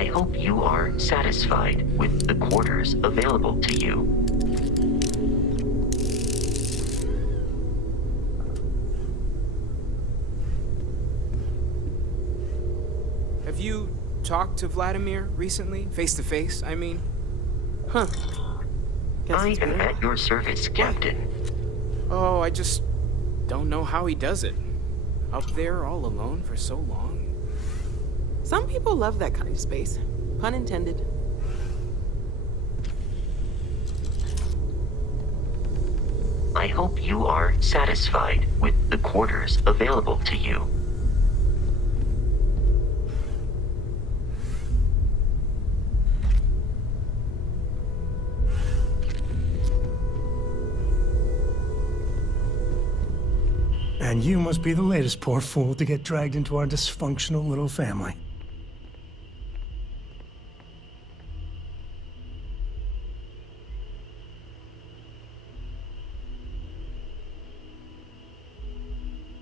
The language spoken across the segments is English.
I hope you are satisfied with the quarters available to you. Have you talked to Vladimir recently? Face to face, I mean? Huh. I am at your service, Captain. Oh, I just don't know how he does it. Up there all alone for so long. Some people love that kind of space. Pun intended. I hope you are satisfied with the quarters available to you. And you must be the latest poor fool to get dragged into our dysfunctional little family.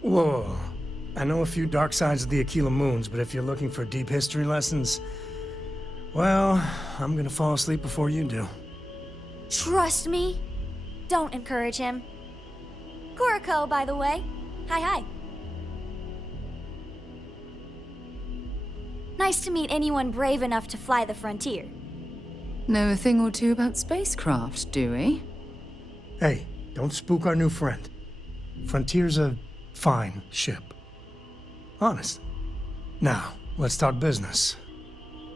Whoa. I know a few dark sides of the Aquila Moons, but if you're looking for deep history lessons, well, I'm gonna fall asleep before you do. Trust me. Don't encourage him. Kuriko, by the way. Hi. Nice to meet anyone brave enough to fly the frontier. Know a thing or two about spacecraft, do we? Hey, don't spook our new friend. Frontier's a fine ship. Honest. Now, let's talk business.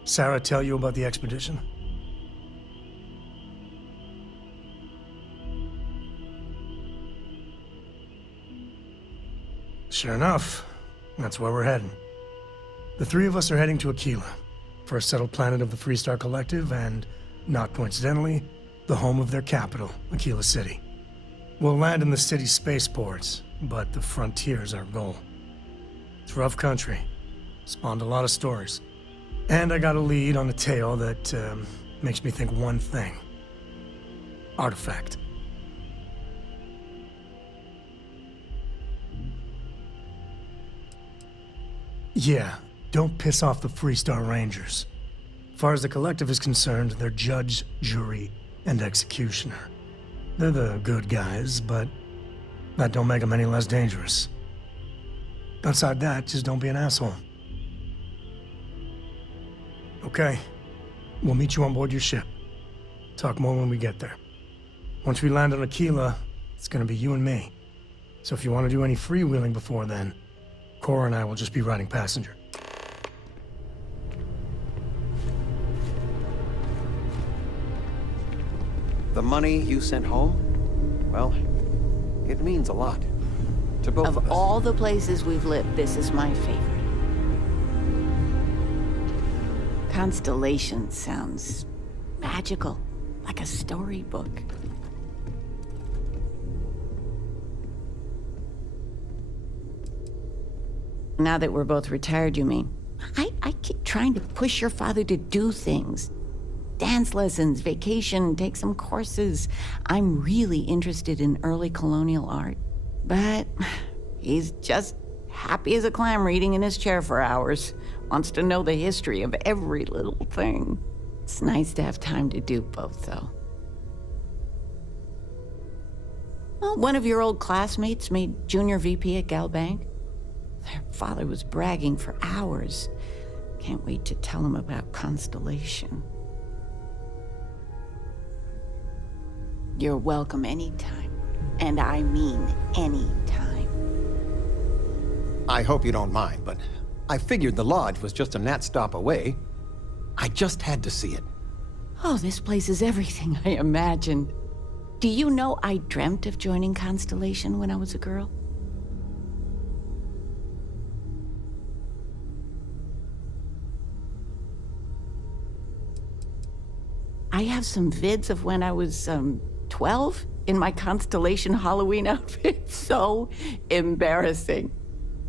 Sarah tell you about the expedition? Sure enough, that's where we're heading. The three of us are heading to Aquila, first settled planet of the Freestar Collective and, not coincidentally, the home of their capital, Aquila City. We'll land in the city's spaceports, but the frontier's our goal. It's rough country. Spawned a lot of stories. And I got a lead on a tale that makes me think one thing. Artifact. Yeah, don't piss off the Freestar Rangers. As far as the Collective is concerned, they're judge, jury, and executioner. They're the good guys, but that don't make them any less dangerous. Outside that, just don't be an asshole. Okay, we'll meet you on board your ship. Talk more when we get there. Once we land on Aquila, it's gonna be you and me. So if you want to do any freewheeling before then, Cora and I will just be riding passenger. The money you sent home? Well, it means a lot. To both of us. Of all the places we've lived, this is my favorite. Constellation sounds magical, like a storybook. Now that we're both retired, you mean? I keep trying to push your father to do things. Dance lessons, vacation, take some courses. I'm really interested in early colonial art. But he's just happy as a clam reading in his chair for hours. Wants to know the history of every little thing. It's nice to have time to do both, though. Well, one of your old classmates made junior VP at Gal Bank. Their father was bragging for hours. Can't wait to tell him about Constellation. You're welcome anytime. And I mean anytime. I hope you don't mind, but I figured the lodge was just a gnat stop away. I just had to see it. Oh, this place is everything I imagined. Do you know I dreamt of joining Constellation when I was a girl? I have some vids of when I was, 12 in my Constellation Halloween outfit. So embarrassing.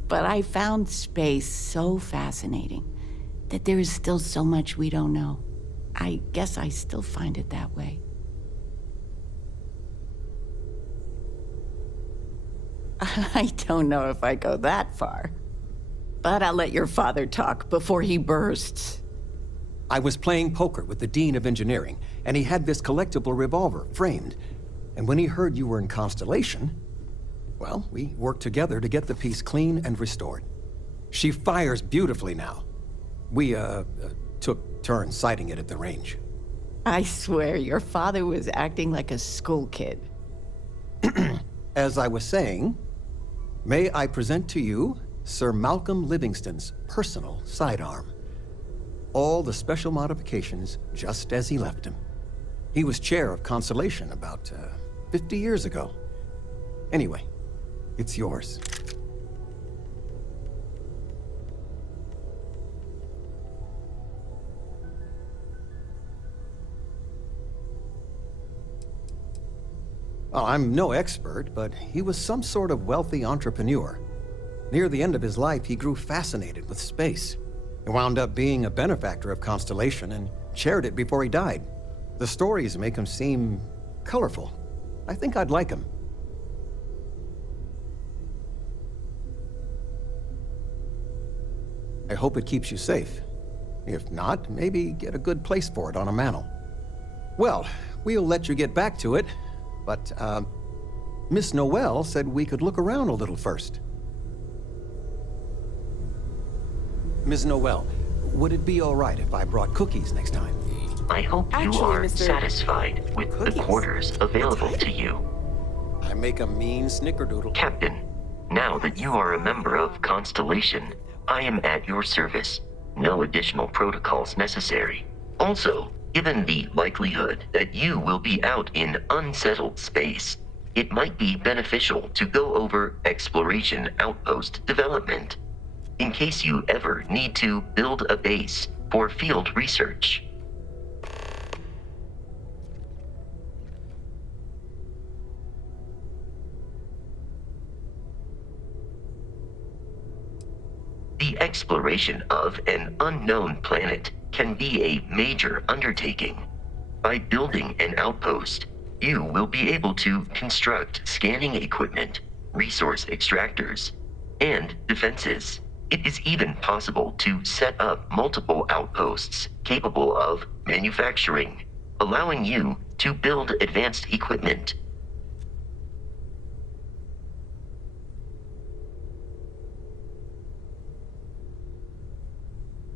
But I found space so fascinating that there is still so much we don't know. I guess I still find it that way. I don't know if I go that far. But I'll let your father talk before he bursts. I was playing poker with the Dean of Engineering, and he had this collectible revolver framed. And when he heard you were in Constellation, well, we worked together to get the piece clean and restored. She fires beautifully now. We, took turns sighting it at the range. I swear, your father was acting like a school kid. As I was saying, may I present to you Sir Malcolm Livingston's personal sidearm. All the special modifications just as he left him. He was chair of Constellation about 50 years ago. Anyway, it's yours. Well, I'm no expert, but he was some sort of wealthy entrepreneur. Near the end of his life, he grew fascinated with space. He wound up being a benefactor of Constellation and chaired it before he died. The stories make him seem colorful. I think I'd like him. I hope it keeps you safe. If not, maybe get a good place for it on a mantle. Well, we'll let you get back to it, but, Miss Noel said we could look around a little first. Ms. Noel, would it be all right if I brought cookies next time? I hope you Actually, are Mr. satisfied with Cookies? the quarters available to you. I make a mean snickerdoodle. Captain, now that you are a member of Constellation, I am at your service. No additional protocols necessary. Also, given the likelihood that you will be out in unsettled space, it might be beneficial to go over exploration outpost development, in case you ever need to build a base for field research. The exploration of an unknown planet can be a major undertaking. By building an outpost, you will be able to construct scanning equipment, resource extractors, and defenses. It is even possible to set up multiple outposts capable of manufacturing, allowing you to build advanced equipment.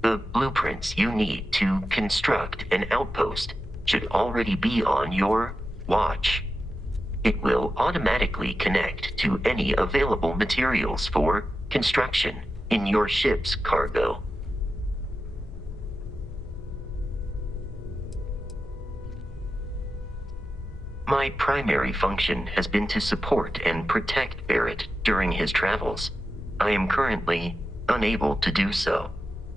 The blueprints you need to construct an outpost should already be on your watch. It will automatically connect to any available materials for construction in your ship's cargo. My primary function has been to support and protect Barrett during his travels. I am currently unable to do so.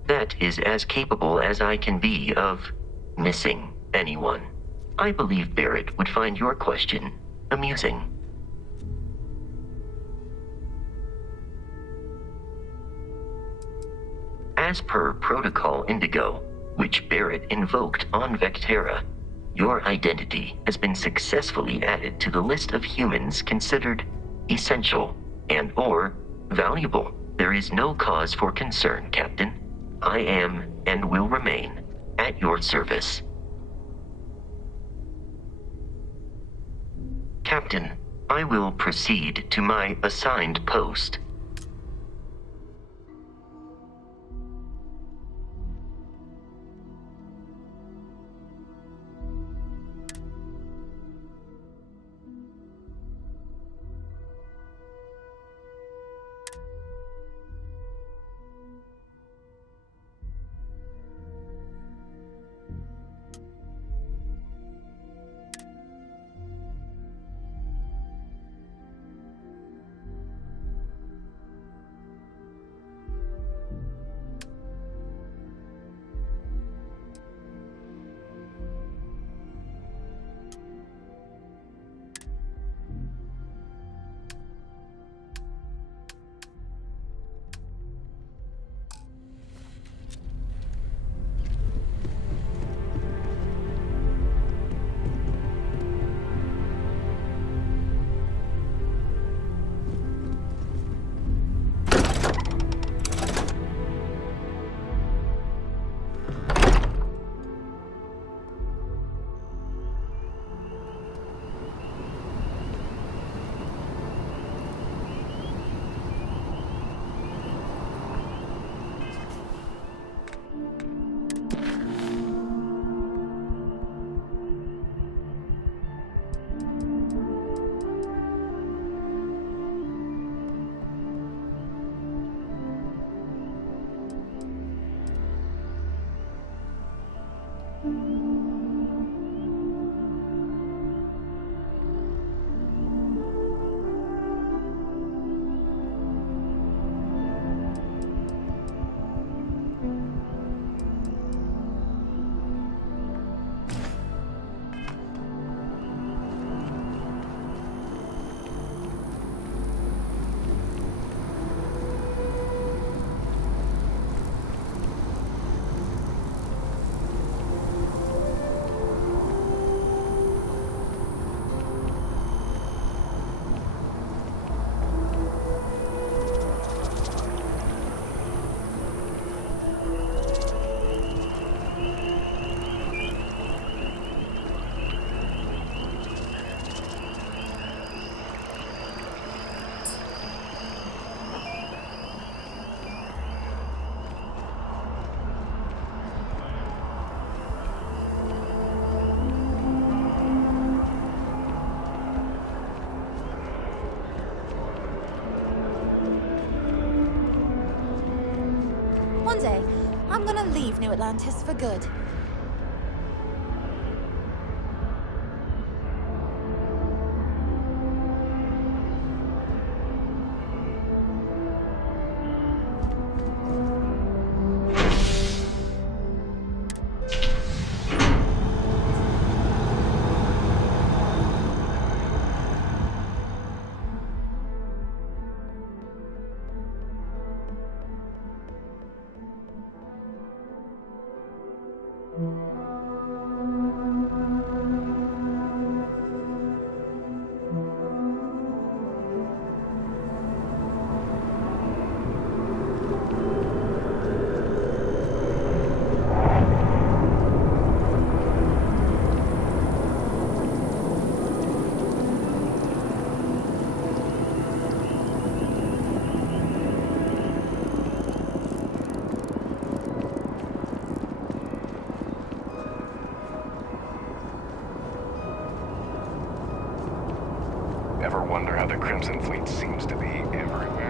That is as capable as I can be of missing anyone. I believe Barrett would find your question amusing. As per Protocol Indigo, which Barrett invoked on Vectera, your identity has been successfully added to the list of humans considered essential and/or valuable. There is no cause for concern, Captain. I am and will remain at your service. Captain, I will proceed to my assigned post. One day, I'm gonna leave New Atlantis for good. Ever wonder how the Crimson Fleet seems to be everywhere?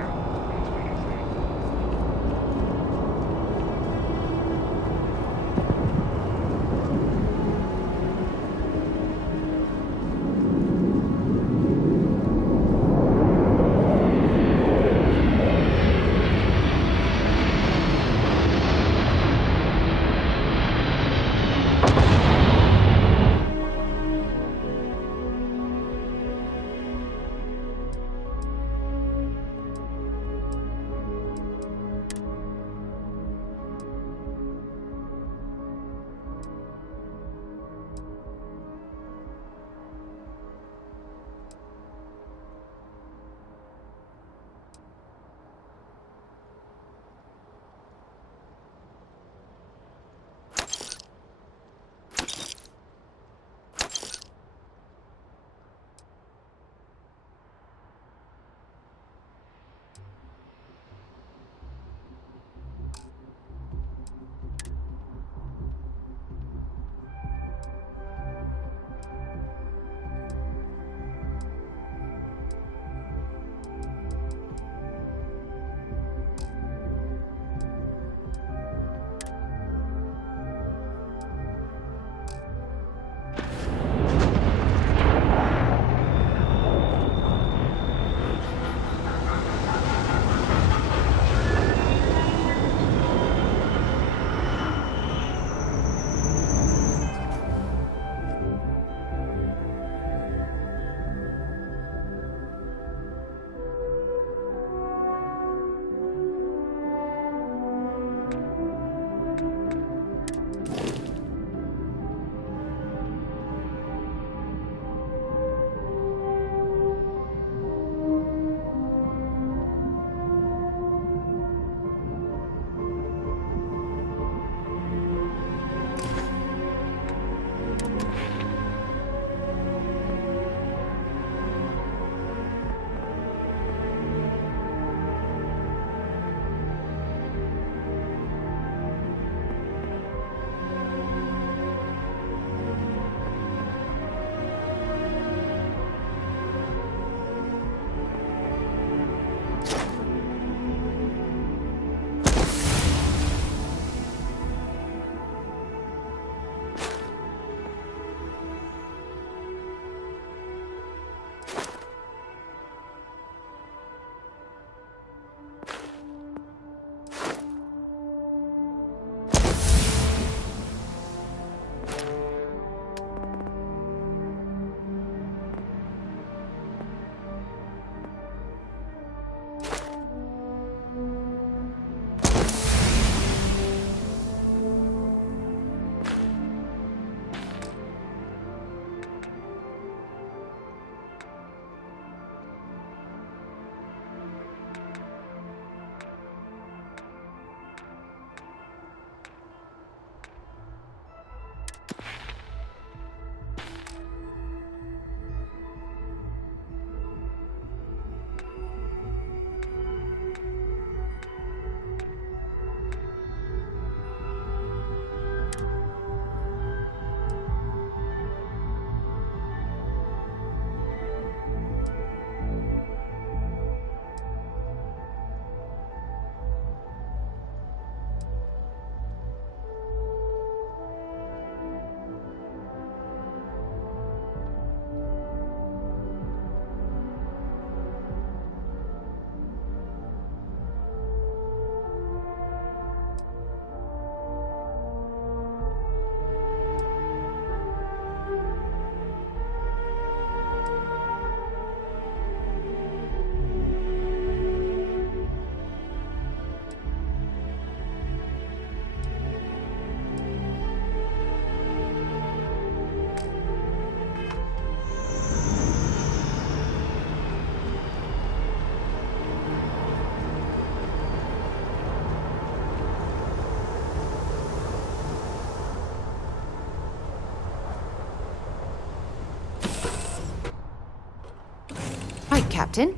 Captain.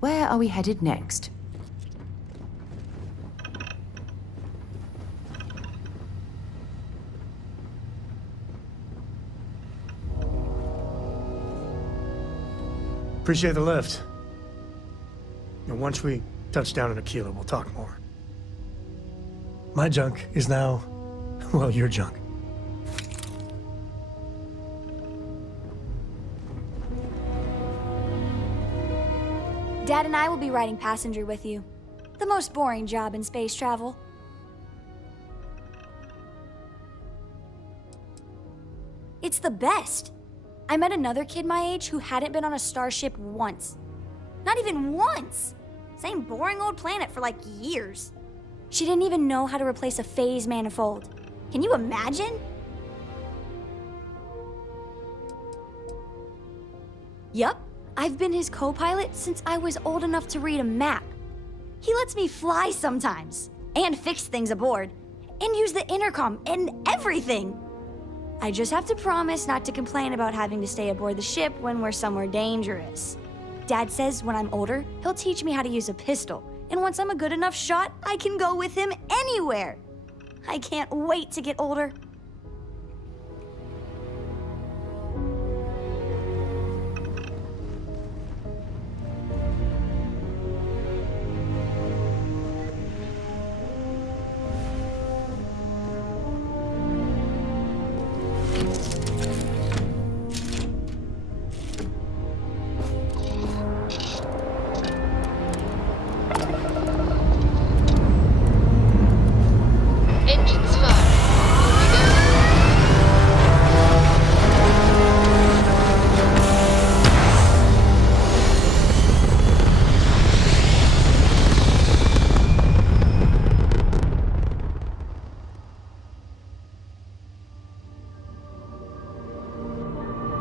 Where are we headed next? Appreciate the lift. Once we touch down in Aquila, we'll talk more. My junk is now, well, your junk. Dad and I will be riding passenger with you. The most boring job in space travel. It's the best. I met another kid my age who hadn't been on a starship once. Not even once! Same boring old planet for like years. She didn't even know how to replace a phase manifold. Can you imagine? Yup, I've been his co-pilot since I was old enough to read a map. He lets me fly sometimes, and fix things aboard, and use the intercom and everything. I just have to promise not to complain about having to stay aboard the ship when we're somewhere dangerous. Dad says when I'm older, he'll teach me how to use a pistol, and once I'm a good enough shot, I can go with him anywhere. I can't wait to get older. Engines firing. Here we go.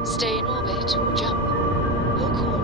Stay in orbit or jump. Your call.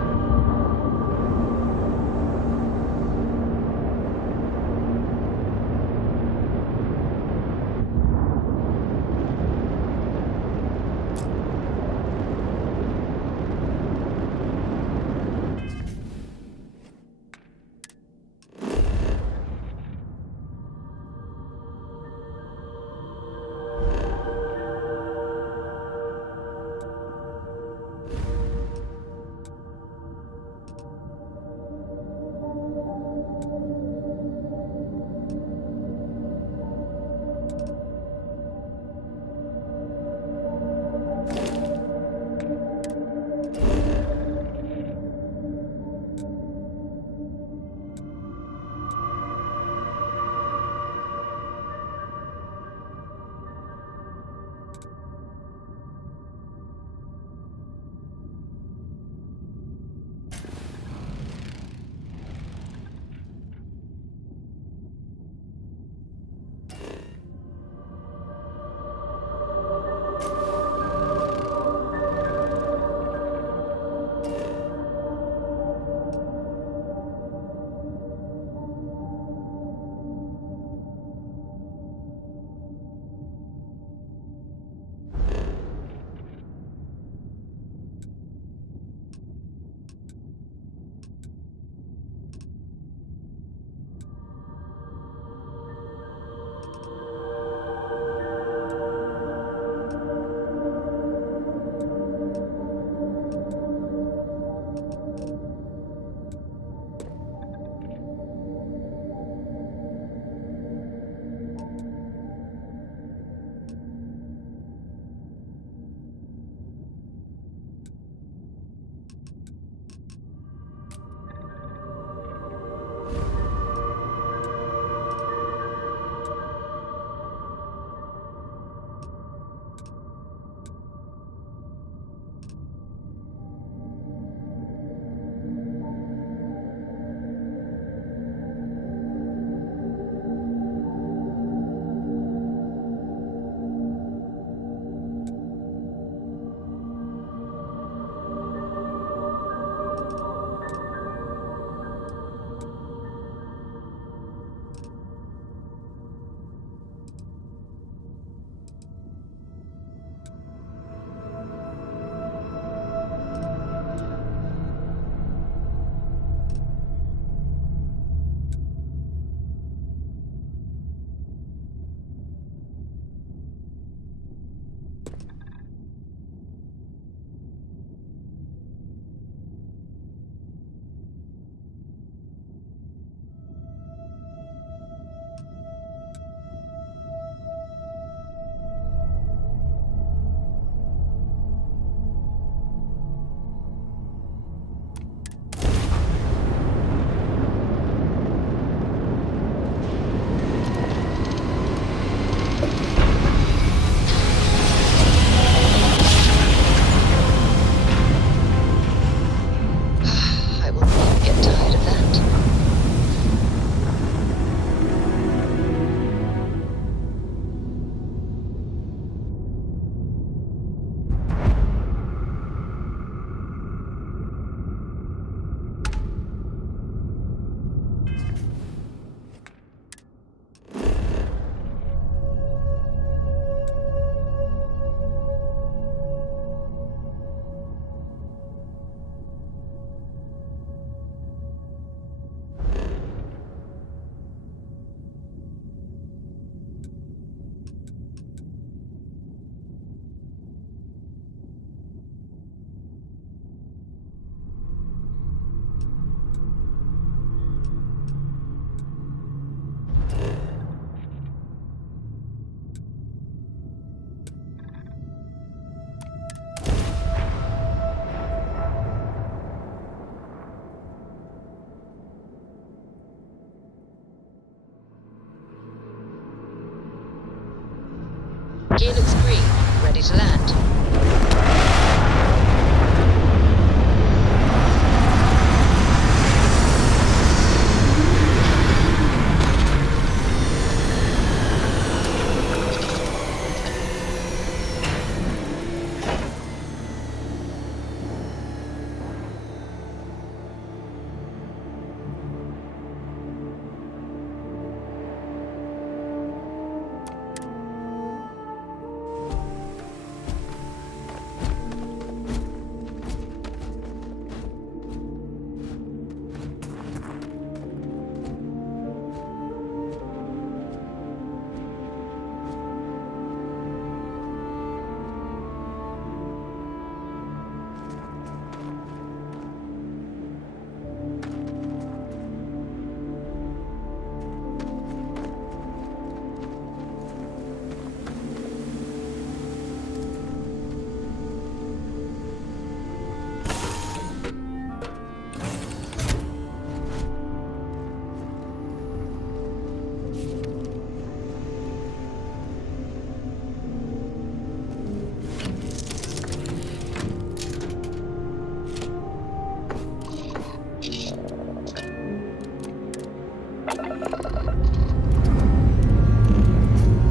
Gear looks green. Ready to land.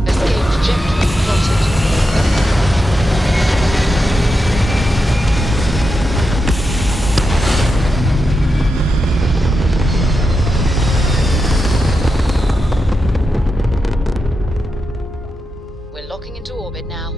Escape trajectory plotted. We're locking into orbit now.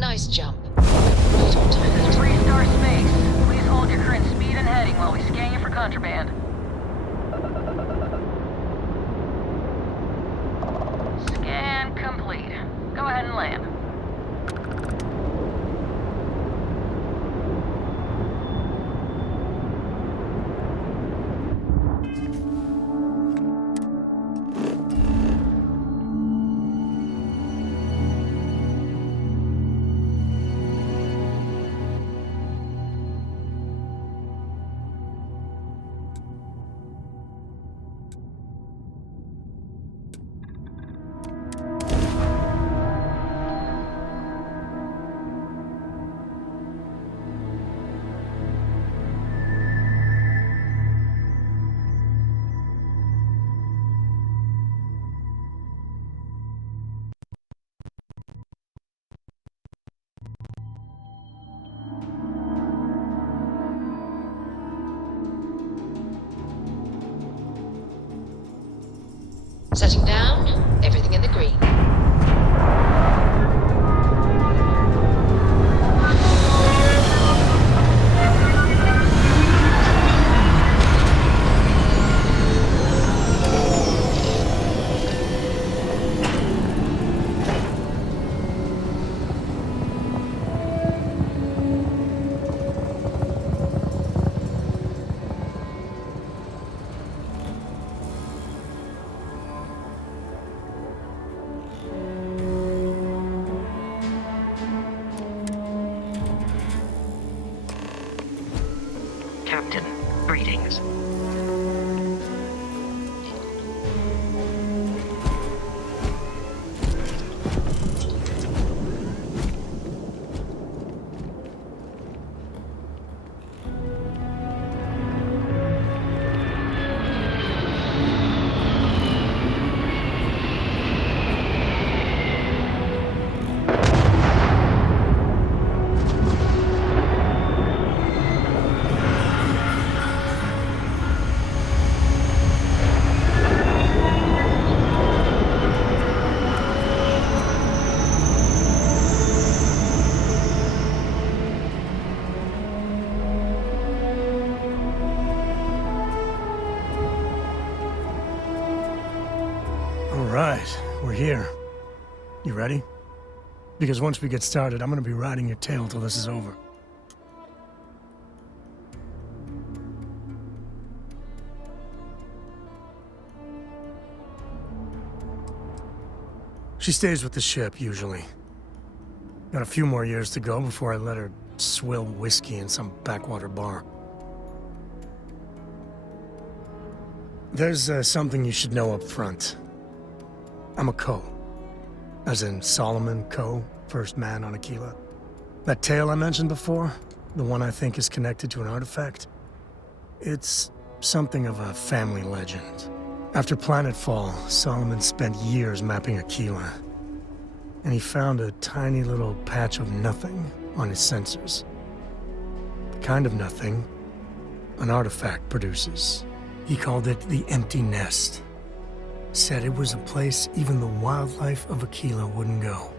Nice jump. Right on target. Three-star space. Please hold your current speed and heading while we scan you for contraband. Scan complete. Go ahead and land. Setting down. Everything in the green. Captain, greetings. Alright, we're here. You ready? Because once we get started, I'm gonna be riding your tail till this is over. She stays with the ship, usually. Got a few more years to go before I let her swill whiskey in some backwater bar. There's something you should know up front. I'm a Co. As in Solomon Co., first man on Aquila. That tale I mentioned before, the one I think is connected to an artifact, it's something of a family legend. After planetfall, Solomon spent years mapping Aquila, and he found a tiny little patch of nothing on his sensors. The kind of nothing an artifact produces. He called it the Empty Nest. Said it was a place even the wildlife of Aquila wouldn't go.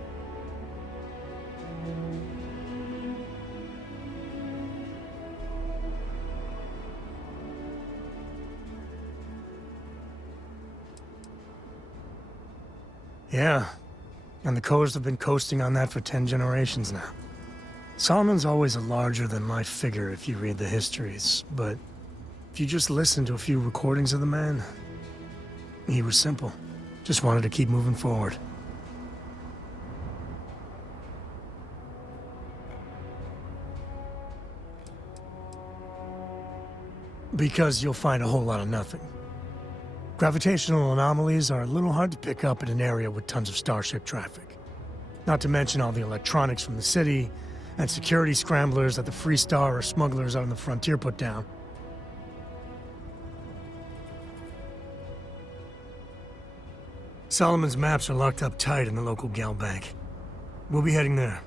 Yeah, and the Coors have been coasting on that for 10 generations now. Solomon's always a larger-than-life figure if you read the histories, but if you just listen to a few recordings of the man, he was simple. Just wanted to keep moving forward. Because you'll find a whole lot of nothing. Gravitational anomalies are a little hard to pick up in an area with tons of starship traffic. Not to mention all the electronics from the city, and security scramblers that the Free Star or smugglers out on the frontier put down. Solomon's maps are locked up tight in the local gal bank. We'll be heading there.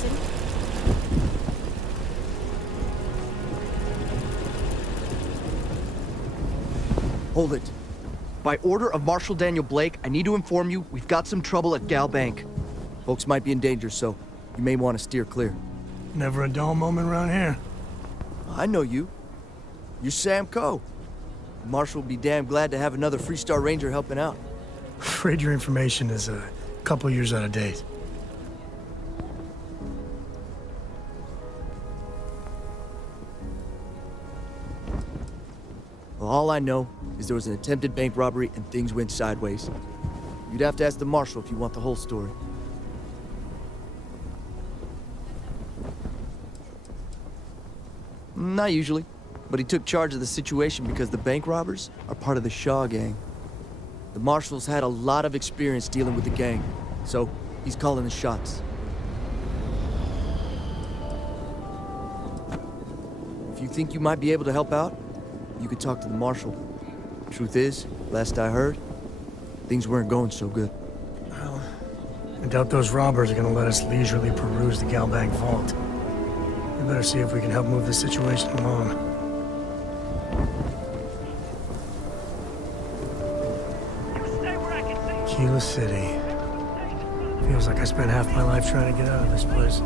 City. Hold it. By order of Marshal Daniel Blake, I need to inform you we've got some trouble at Gal Bank. Folks might be in danger, so you may want to steer clear. Never a dull moment around here. I know you. You're Sam Coe. Marshal will be damn glad to have another Freestar Ranger helping out. Afraid your information is a couple years out of date. Well, all I know is there was an attempted bank robbery and things went sideways. You'd have to ask the Marshal if you want the whole story. Not usually, but he took charge of the situation because the bank robbers are part of the Shaw gang. The Marshal's had a lot of experience dealing with the gang, so he's calling the shots. If you think you might be able to help out, you could talk to the Marshal. Truth is, last I heard, things weren't going so good. Well, I doubt those robbers are gonna let us leisurely peruse the Gal Bank vault. We better see if we can help move the situation along. Aquila City. Feels like I spent half my life trying to get out of this place.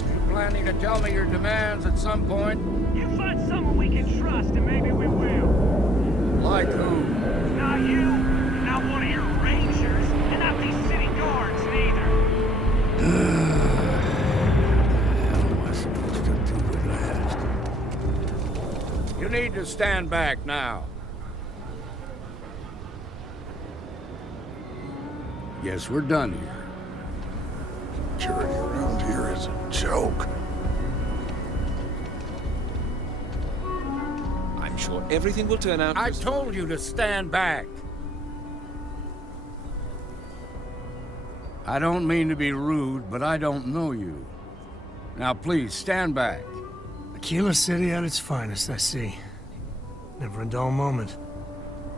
You planning to tell me your demands at some point? You find someone we can trust, and maybe we will. Like who? Not you, not one of your rangers, and not these city guards, neither. You need to stand back now. Yes, we're done here. Security around here is a joke. I'm sure everything will turn out. I told you to stand back. I don't mean to be rude, but I don't know you. Now please, stand back. Aquila City at its finest, I see. Never a dull moment.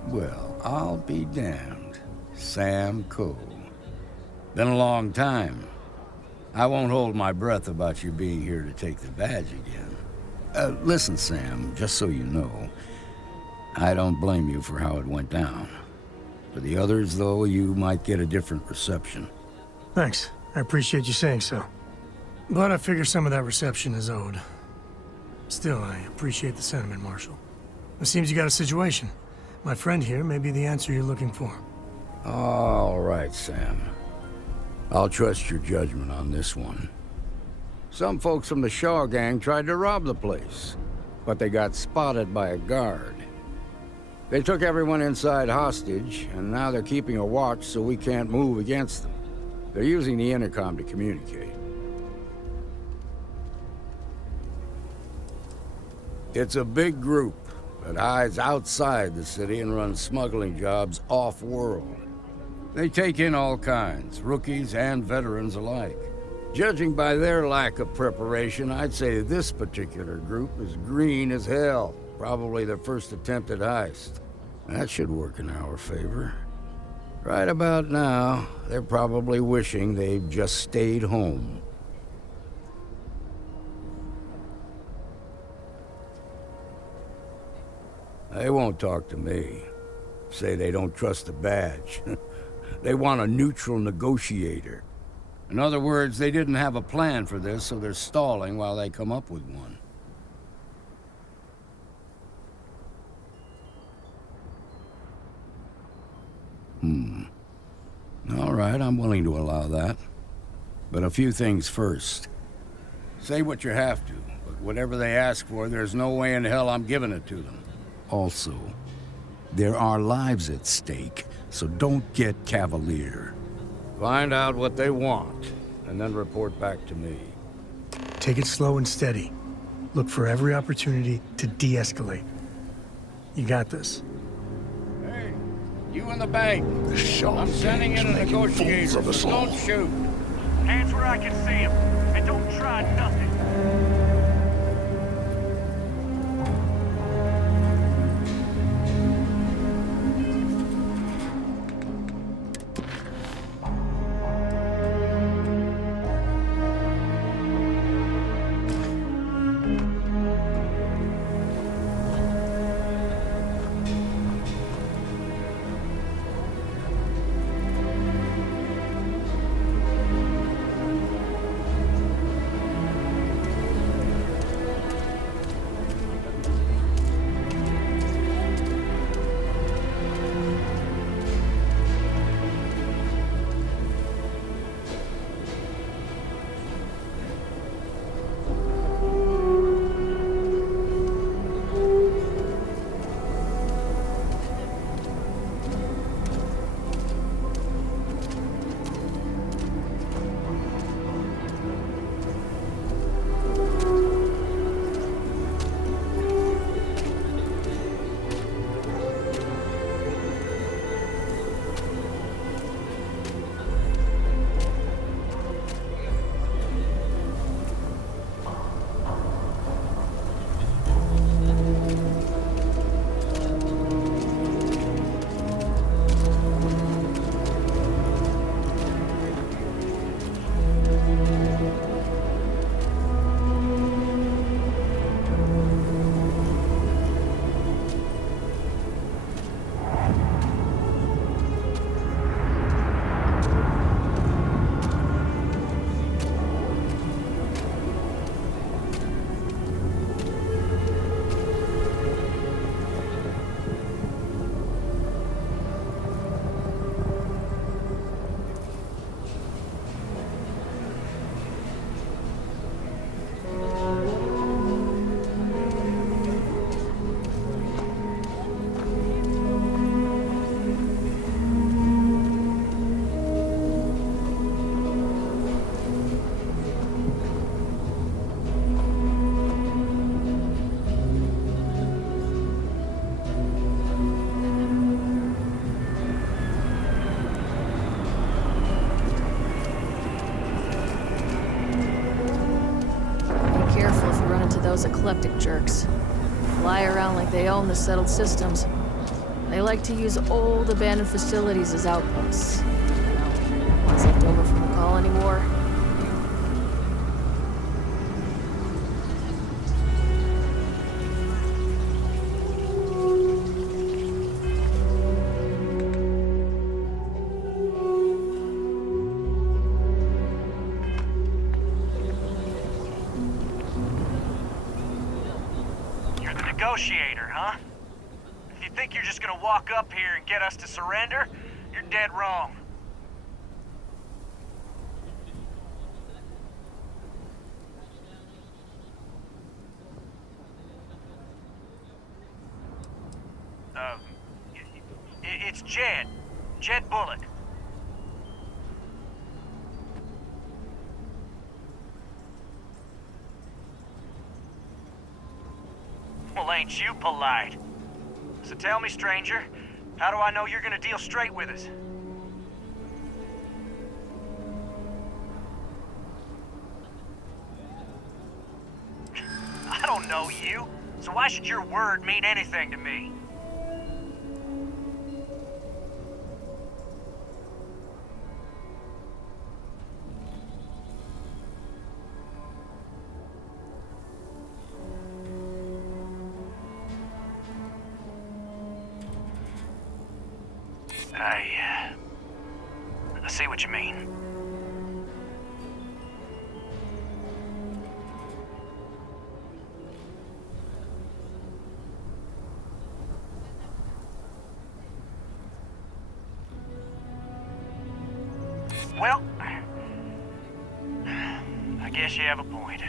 Well, I'll be damned. Sam Coe. Been a long time. I won't hold my breath about you being here to take the badge again. Listen, Sam, just so you know, I don't blame you for how it went down. For the others, though, you might get a different reception. Thanks. I appreciate you saying so. But I figure some of that reception is owed. Still, I appreciate the sentiment, Marshal. It seems you got a situation. My friend here may be the answer you're looking for. All right, Sam. I'll trust your judgment on this one. Some folks from the Shaw gang tried to rob the place, but they got spotted by a guard. They took everyone inside hostage, and now they're keeping a watch so we can't move against them. They're using the intercom to communicate. It's a big group that hides outside the city and runs smuggling jobs off-world. They take in all kinds, rookies and veterans alike. Judging by their lack of preparation, I'd say this particular group is green as hell. Probably their first attempt at heist. That should work in our favor. Right about now, they're probably wishing they'd just stayed home. They won't talk to me. Say they don't trust the badge. They want a neutral negotiator. In other words, they didn't have a plan for this, so they're stalling while they come up with one. All right, I'm willing to allow that. But a few things first. Say what you have to, but whatever they ask for, there's no way in hell I'm giving it to them. Also, there are lives at stake, so don't get cavalier. Find out what they want, and then report back to me. Take it slow and steady. Look for every opportunity to de-escalate. You got this. Hey, you in the bank. The Shaw I'm sending in a negotiator, of us so all. don't shoot. Hands where I can see them, and don't try nothing. those eclectic jerks. Fly around like they own the settled systems. They like to use old, abandoned facilities as outposts. Ones left over from the colony war. You're the negotiator, huh? If you think you're just gonna walk up here and get us to surrender, you're dead wrong. It's Jed. Jed Bullock. Well, ain't you polite? So tell me, stranger, how do I know you're gonna deal straight with us? I don't know you, so why should your word mean anything to me? I see what you mean. Well, I guess you have a point.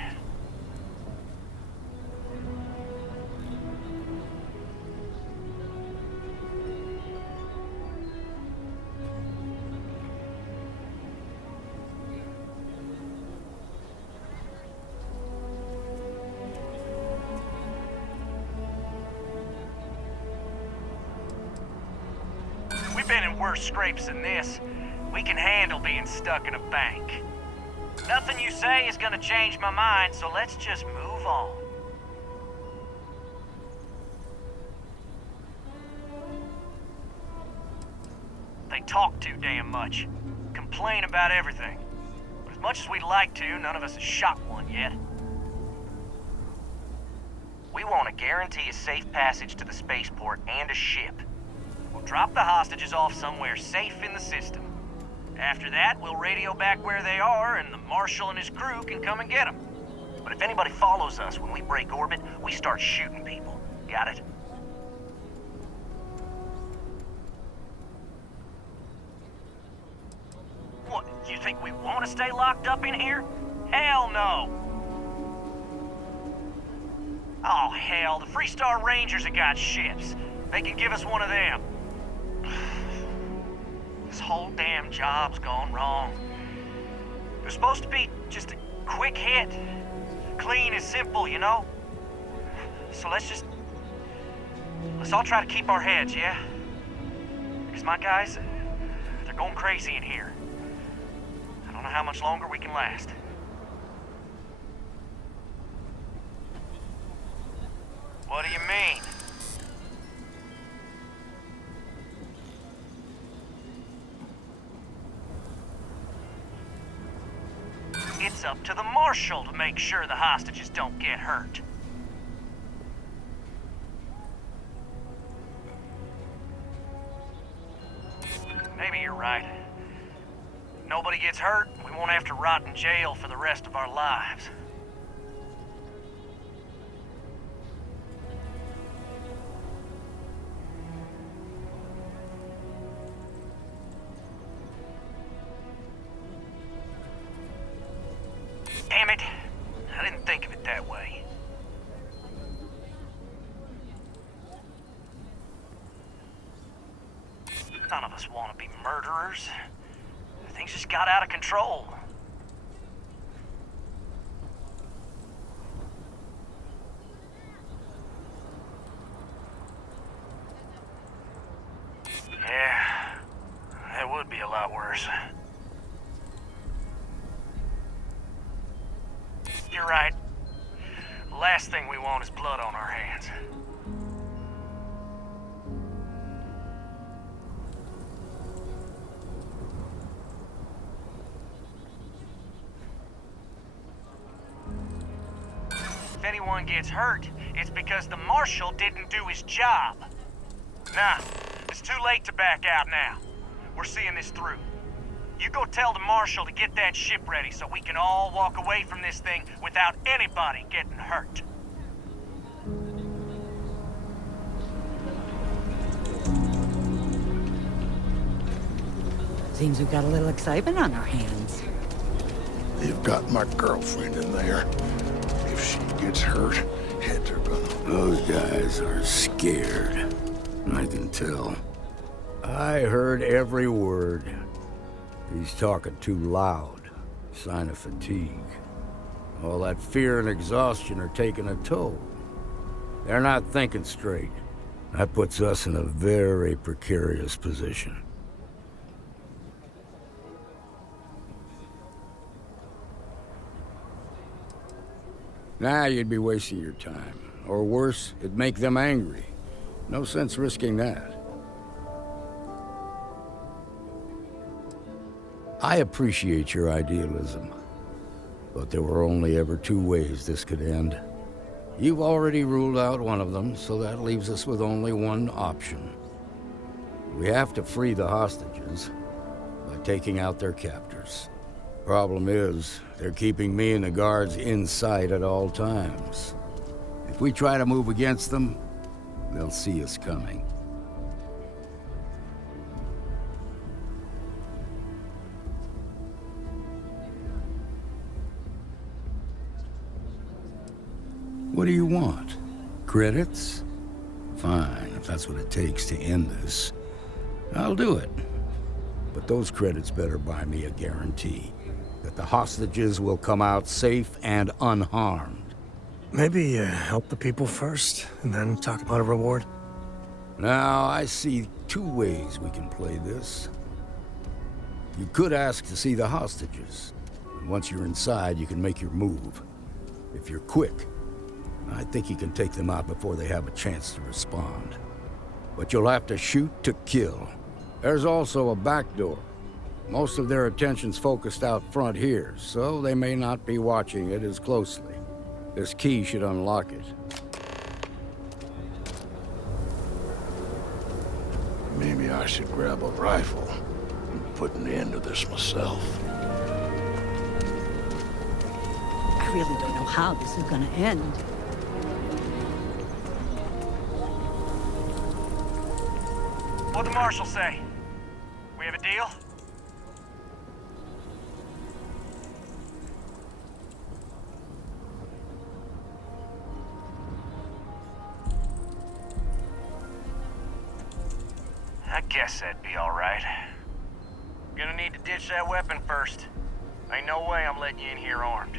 We've been in worse scrapes than this. We can handle being stuck in a bank. Nothing you say is gonna change my mind, so let's just move on. They talk too damn much. Complain about everything. But as much as we'd like to, none of us has shot one yet. We want to guarantee a safe passage to the spaceport and a ship. We'll drop the hostages off somewhere safe in the system. After that, we'll radio back where they are, and the Marshal and his crew can come and get them. But if anybody follows us when we break orbit, we start shooting people. Got it? What, you think we want to stay locked up in here? Hell no! Oh, hell, the Freestar Rangers have got ships. They can give us one of them. This whole damn job's gone wrong. It was supposed to be just a quick hit. Clean and simple, you know? So let's all try to keep our heads, yeah? Because my guys, they're going crazy in here. I don't know how much longer we can last. What do you mean? It's up to the Marshal to make sure the hostages don't get hurt. Maybe you're right. Nobody gets hurt, we won't have to rot in jail for the rest of our lives. Damn it. I didn't think of it that way. None of us want to be murderers. Things just got out of control. Yeah, that would be a lot worse. You're right. Last thing we want is blood on our hands. If anyone gets hurt, it's because the Marshal didn't do his job. Nah, it's too late to back out now. We're seeing this through. You go tell the Marshal to get that ship ready so we can all walk away from this thing without anybody getting hurt. Seems we've got a little excitement on our hands. You've got my girlfriend in there. If she gets hurt, heads are gonna... Those guys are scared. I can tell. I heard every word. He's talking too loud. Sign of fatigue. All that fear and exhaustion are taking a toll. They're not thinking straight. That puts us in a very precarious position. Now you'd be wasting your time. Or worse, it'd make them angry. No sense risking that. I appreciate your idealism, but there were only ever two ways this could end. You've already ruled out one of them, so that leaves us with only one option. We have to free the hostages by taking out their captors. Problem is, they're keeping me and the guards in sight at all times. If we try to move against them, they'll see us coming. What do you want? Credits? Fine, if that's what it takes to end this. I'll do it. But those credits better buy me a guarantee that the hostages will come out safe and unharmed. Maybe help the people first, and then talk about a reward? Now, I see two ways we can play this. You could ask to see the hostages. And once you're inside, you can make your move. If you're quick, I think you can take them out before they have a chance to respond. But you'll have to shoot to kill. There's also a back door. Most of their attention's focused out front here, so they may not be watching it as closely. This key should unlock it. Maybe I should grab a rifle and put an end to this myself. I really don't know how this is gonna end. What'd the Marshal say? We have a deal? I guess that'd be all right. Gonna need to ditch that weapon first. Ain't no way I'm letting you in here armed.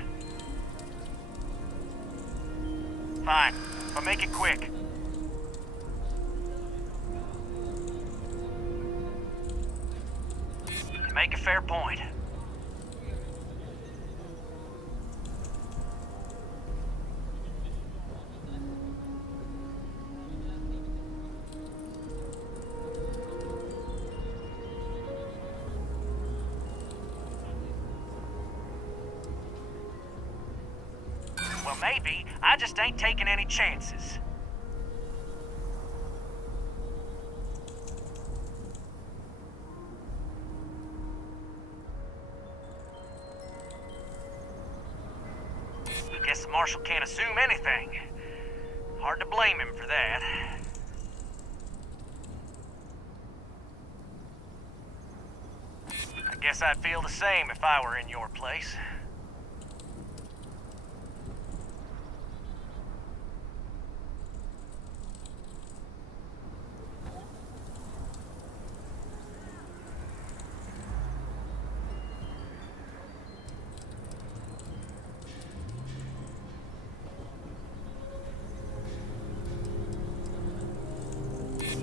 Fine, but make it quick. Make a fair point. Well, maybe. I just ain't taking any chances. Guess the Marshal can't assume anything. Hard to blame him for that. I guess I'd feel the same if I were in your place.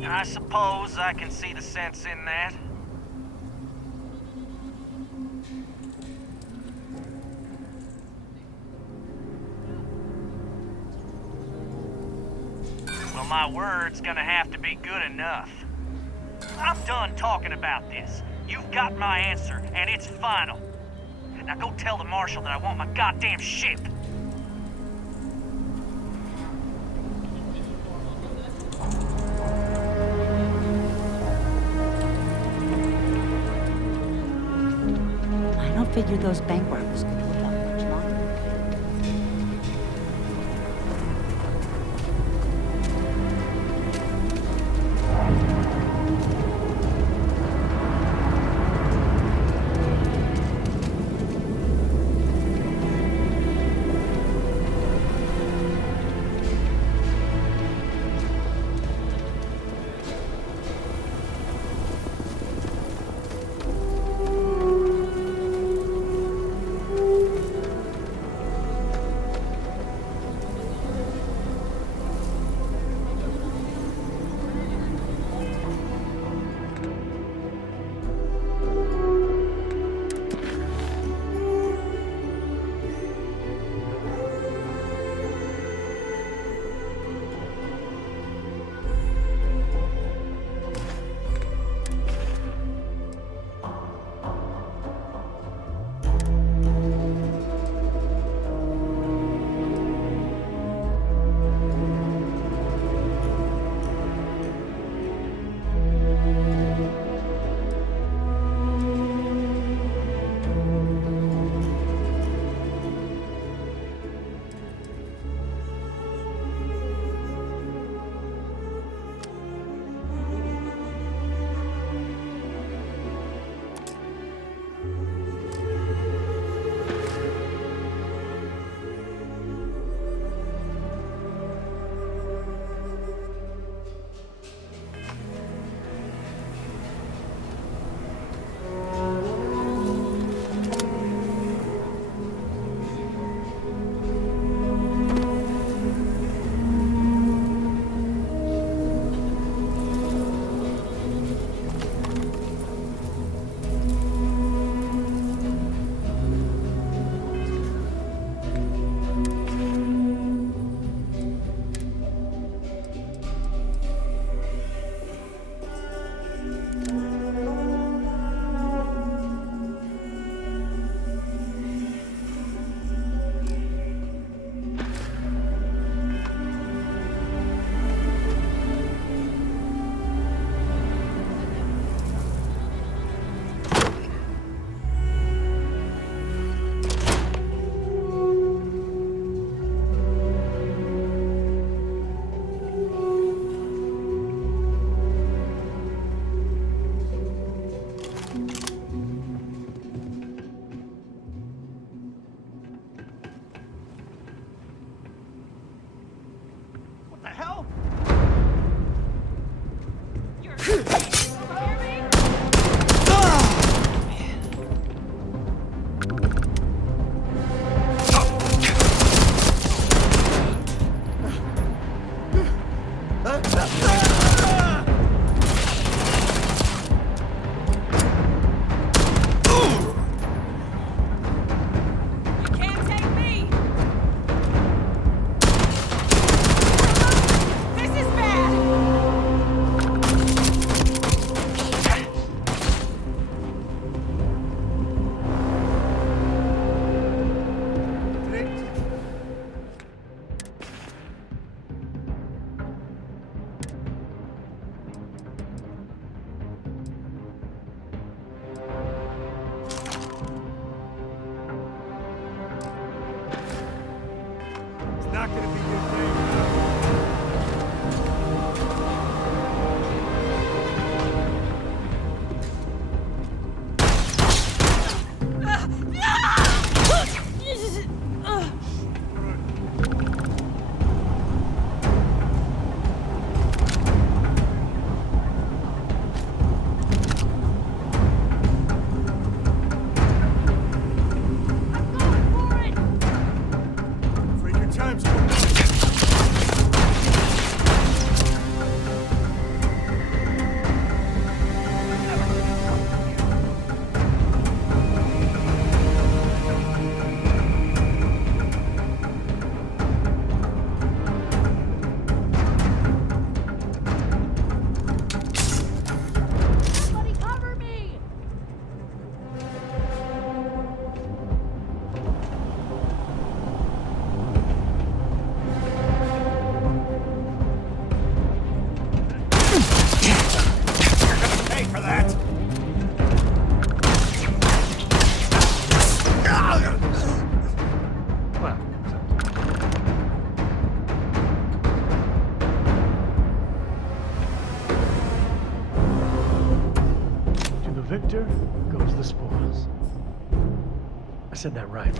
I suppose I can see the sense in that. Well, my word's gonna have to be good enough. I'm done talking about this. You've got my answer, and it's final. Now go tell the marshal that I want my goddamn ship. I don't figure those bank robbers could hold out much longer. not gonna be your day. Afraid your time's coming. pause. I said that right?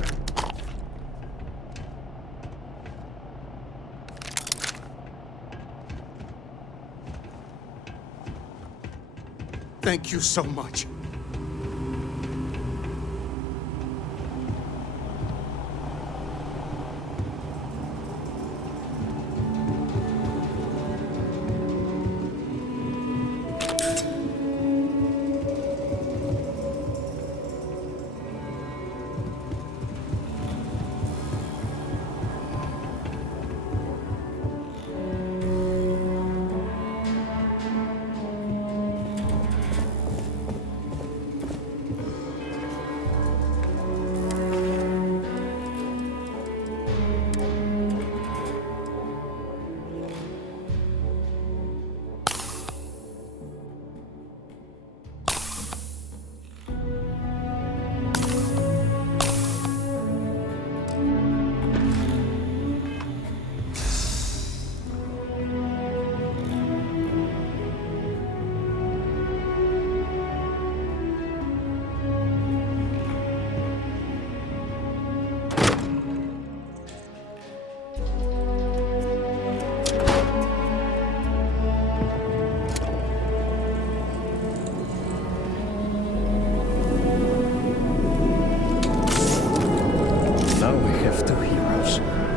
Thank you so much.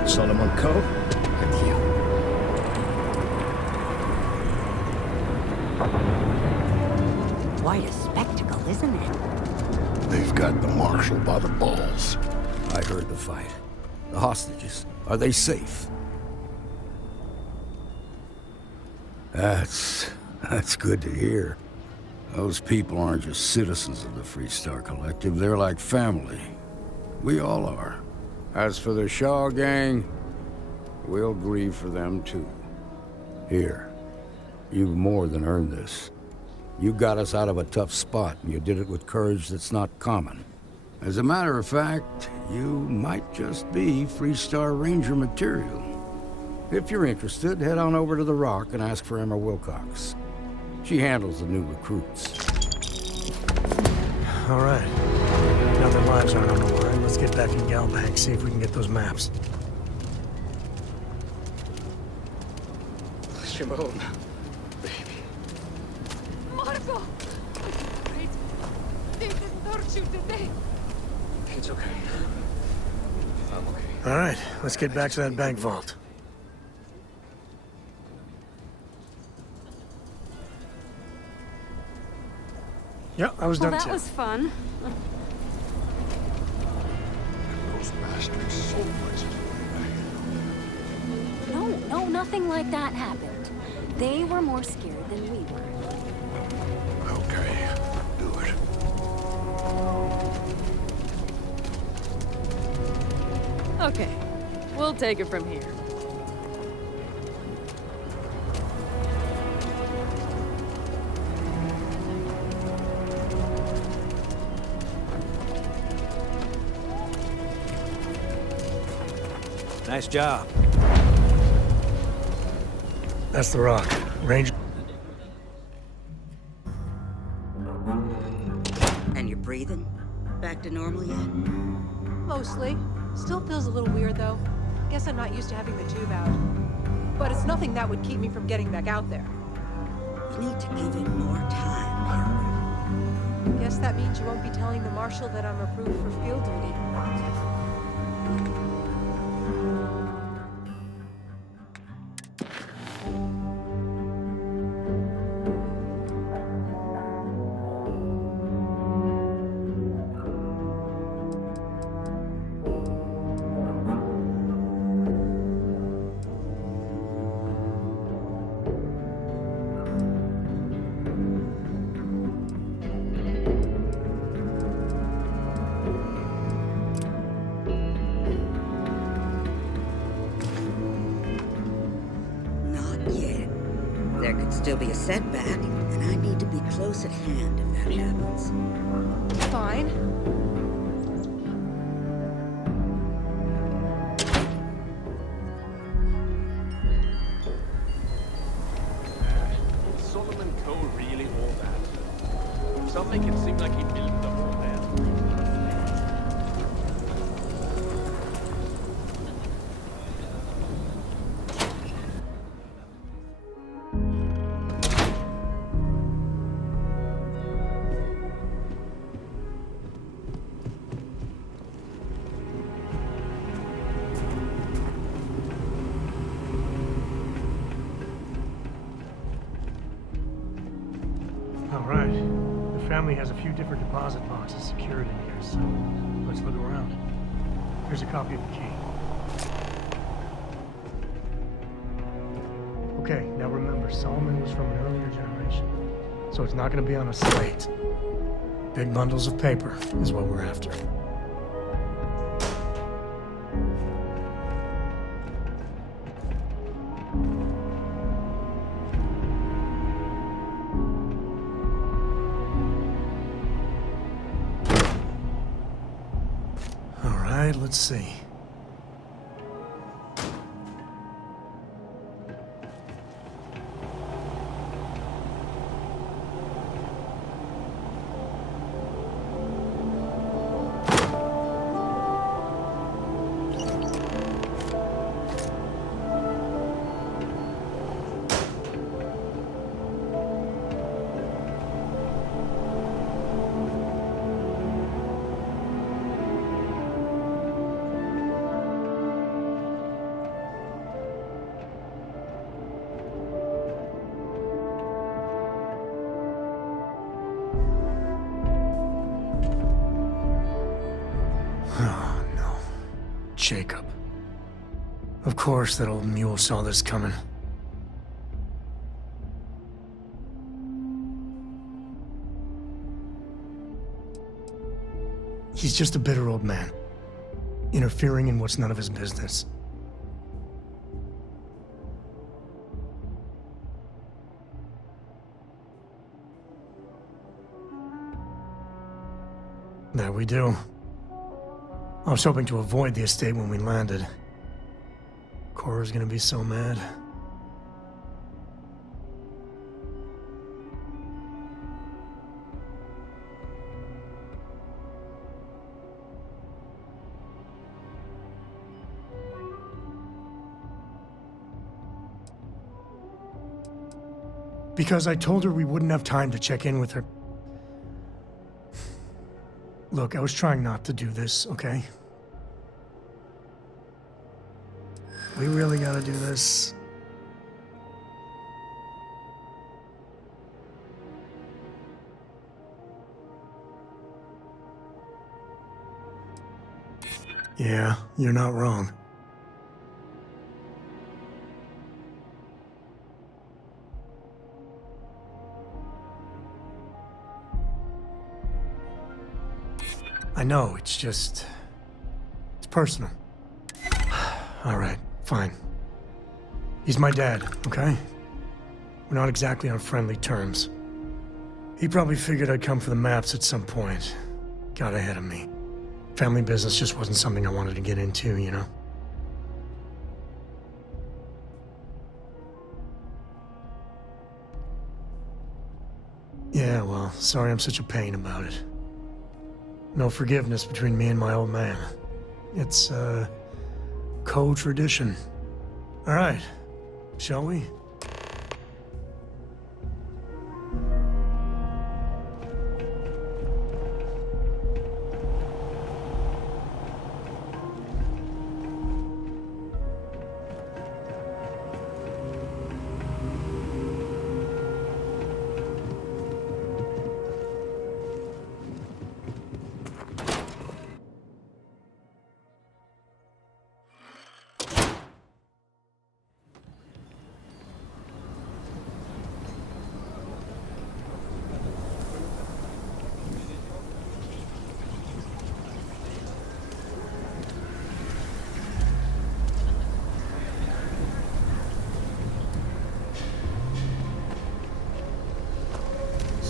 Solomon Coe, and you. Quite a spectacle, isn't it? They've got the marshal by the balls. I heard the fight. The hostages, are they safe? That's good to hear. Those people aren't just citizens of the Freestar Collective, they're like family. We all are. As for the Shaw gang, we'll grieve for them too. Here, you've more than earned this. You got us out of a tough spot, and you did it with courage that's not common. As a matter of fact, you might just be Freestar Ranger material. If you're interested, head on over to the Rock and ask for Emma Wilcox. She handles the new recruits. All right. Now that lives aren't on the line, let's get back in Galbank, see if we can get those maps. Shimon, baby. Marco! Wait. They didn't hurt you, did they? It's okay. I'm okay. All right, let's get back to that bank vault. Yeah, I was Well, done that too. was fun. Those bastards sold places way back. No, nothing like that happened. They were more scared than we were. Okay, do it. Okay, we'll take it from here. Nice job. That's the Rock. Ranger. And you're breathing? Back to normal yet? Mostly. Still feels a little weird, though. Guess I'm not used to having the tube out. But it's nothing that would keep me from getting back out there. You need to give it more time, Guess that means you won't be telling the Marshal that I'm approved for field duty. There could still be a setback, and I need to be close at hand if that happens. Fine. Is Solomon Coe really all that? Some make it seem like he built the whole land. family has a few different deposit boxes secured in here, so let's look around. Here's a copy of the key. Okay, now remember, Solomon was from an earlier generation, so it's not going to be on a slate. Big bundles of paper is what we're after. All right, let's see. Oh, no. Jacob. Of course that old mule saw this coming. He's just a bitter old man, interfering in what's none of his business. That we do. I was hoping to avoid the estate when we landed. Cora's gonna be so mad. Because I told her we wouldn't have time to check in with her. Look, I was trying not to do this, okay? We really gotta do this. Yeah, you're not wrong. I know, it's just... it's personal. All right, fine. He's my dad, okay? We're not exactly on friendly terms. He probably figured I'd come for the maps at some point. Got ahead of me. Family business just wasn't something I wanted to get into, you know? Yeah, well, sorry I'm such a pain about it. No forgiveness between me and my old man. It's, co-tradition. All right, shall we?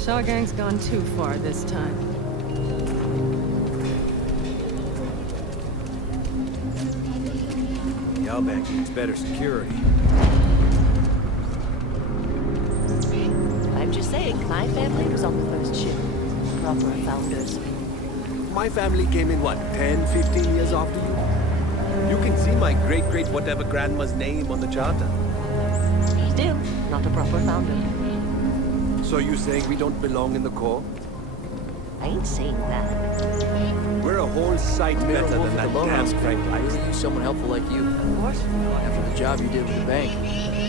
Shaw Gang's gone too far this time. The Outback needs better security. I'm just saying, my family was on the first ship. Proper founders. My family came in, what, 10, 15 years after you? You can see my great-great-whatever grandma's name on the charter. Still, not a proper founder. So you saying we don't belong in the Corps? I ain't saying that. We're a whole sight better than that damn Frank. I really use someone helpful like you. Of course. After the job you did with the bank.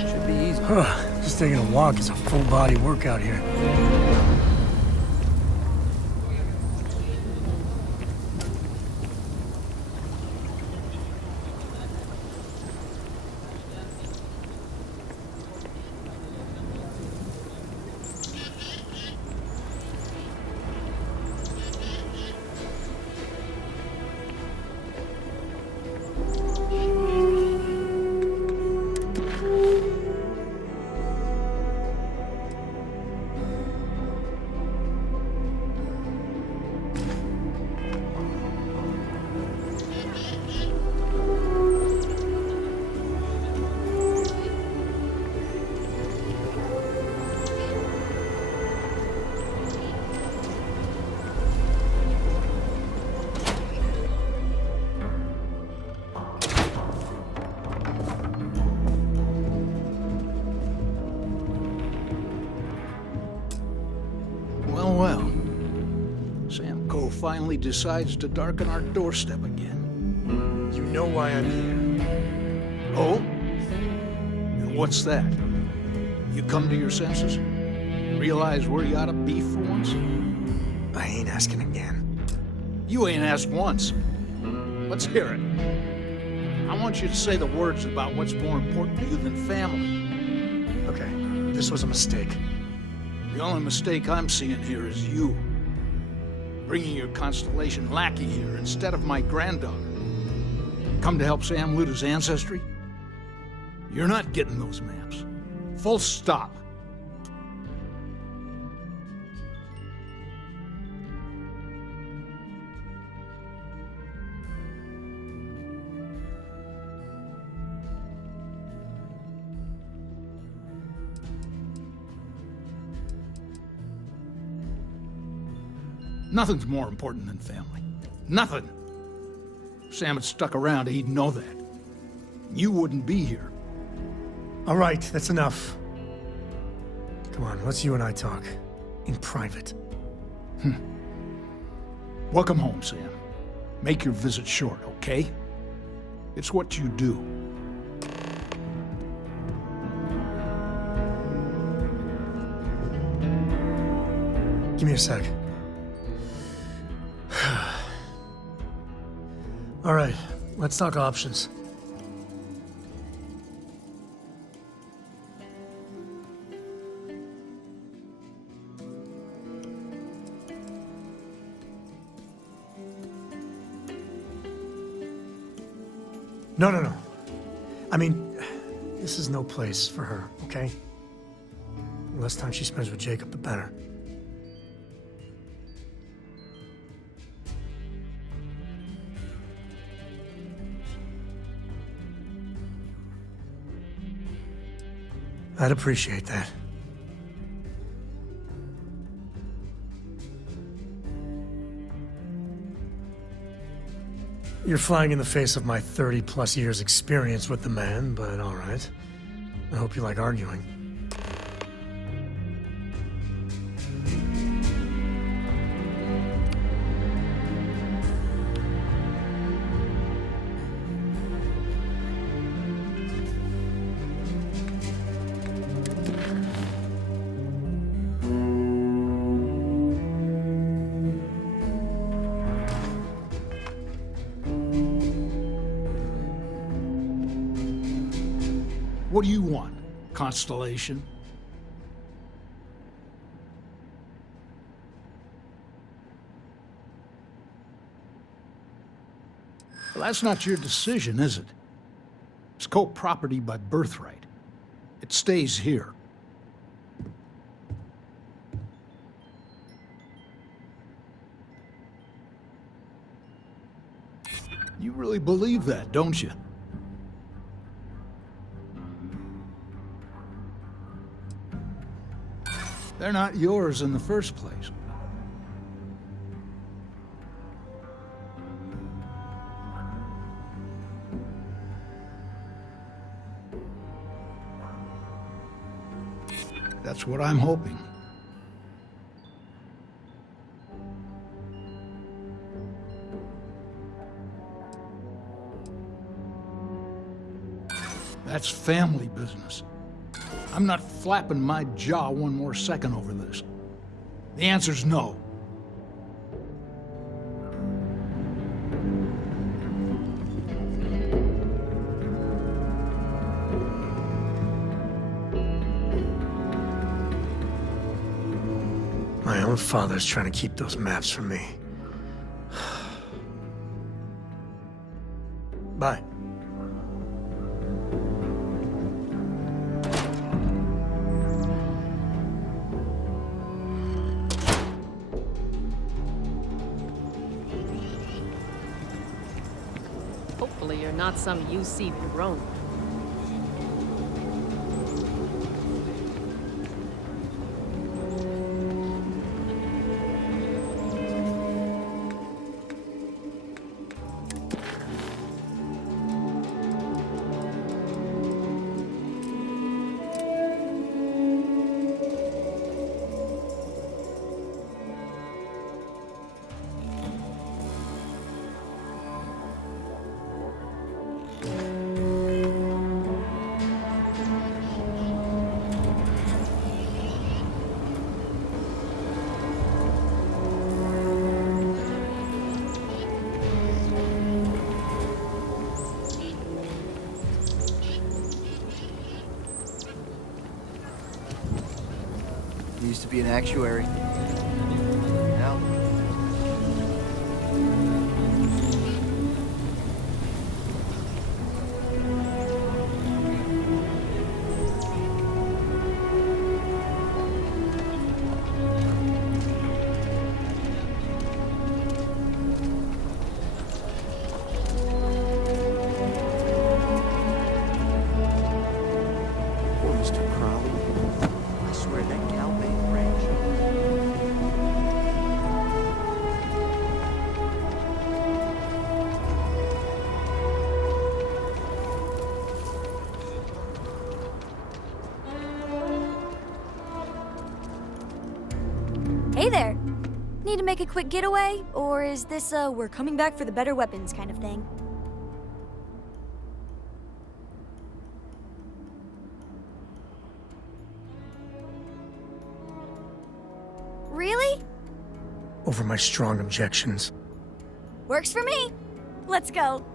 Should be easy. Just taking a walk is a full-body workout here. finally decides to darken our doorstep again. You know why I'm here. Oh? And what's that? You come to your senses? Realize where you ought to be for once? I ain't asking again. You ain't asked once. Let's hear it. I want you to say the words about what's more important to you than family. Okay, this was a mistake. The only mistake I'm seeing here is you. Bringing your Constellation lackey here instead of my granddaughter. Come to help Sam loot his ancestry? You're not getting those maps. Full stop. Nothing's more important than family. Nothing. If Sam had stuck around, he'd know that. You wouldn't be here. All right, that's enough. Come on, let's you and I talk. In private. Welcome home, Sam. Make your visit short, okay? It's what you do. Give me a sec. All right, let's talk options. No. I mean, this is no place for her, okay? The less time she spends with Jacob, the better. I'd appreciate that. You're flying in the face of my 30-plus years experience with the man, but all right. I hope you like arguing. What do you want, Constellation? Well, that's not your decision, is it? It's co-property by birthright. It stays here. You really believe that, don't you? They're not yours in the first place. That's what I'm hoping. That's family business. I'm not flapping my jaw one more second over this. The answer's no. My own father's trying to keep those maps from me. Bye. Hopefully you're not some UC drone. used to be an actuary. Now, poor Mr. Crowley. I swear that Galbane ranch. Hey there. Need to make a quick getaway? Or is this a we're coming back for the better weapons kind of thing? Really? Over my strong objections. Works for me. Let's go.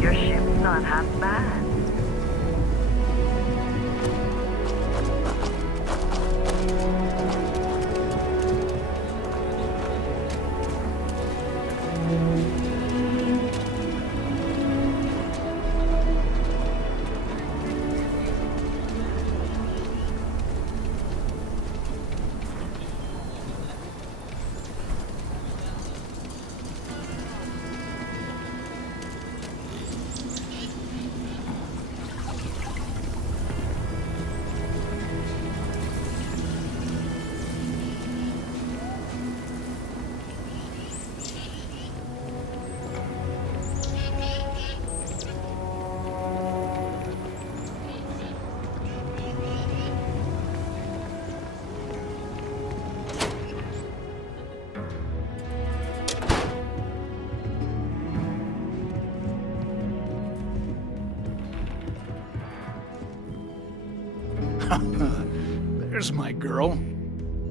Your ship's not half bad. There's my girl.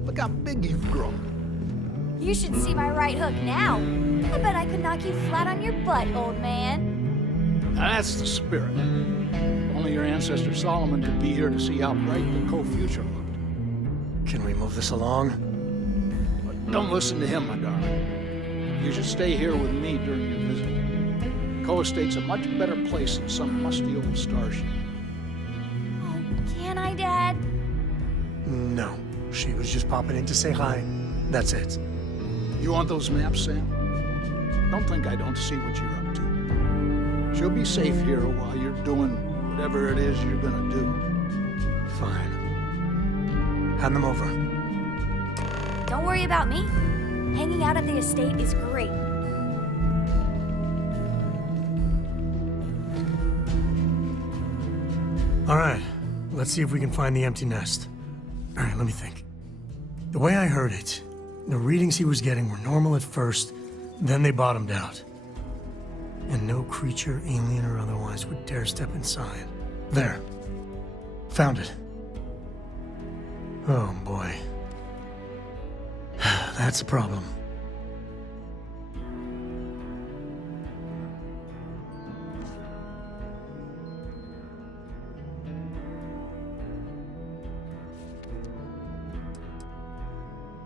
Look how big you've grown. You should see my right hook now. I bet I could knock you flat on your butt, old man. Now that's the spirit. Only your ancestor Solomon could be here to see how bright the co-future looked. Can we move this along? But don't listen to him, my darling. You should stay here with me during your visit. Co-estate's a much better place than some musty old starship. Can I, Dad? No. She was just popping in to say hi. That's it. You want those maps, Sam? Don't think I don't see what you're up to. She'll be safe here while you're doing whatever it is you're gonna do. Fine. Hand them over. Don't worry about me. Hanging out at the estate is great. All right. Let's see if we can find the empty nest. All right, let me think. The way I heard it, the readings he was getting were normal at first, then they bottomed out. And no creature, alien or otherwise, would dare step inside. There. Found it. Oh, boy. That's a problem.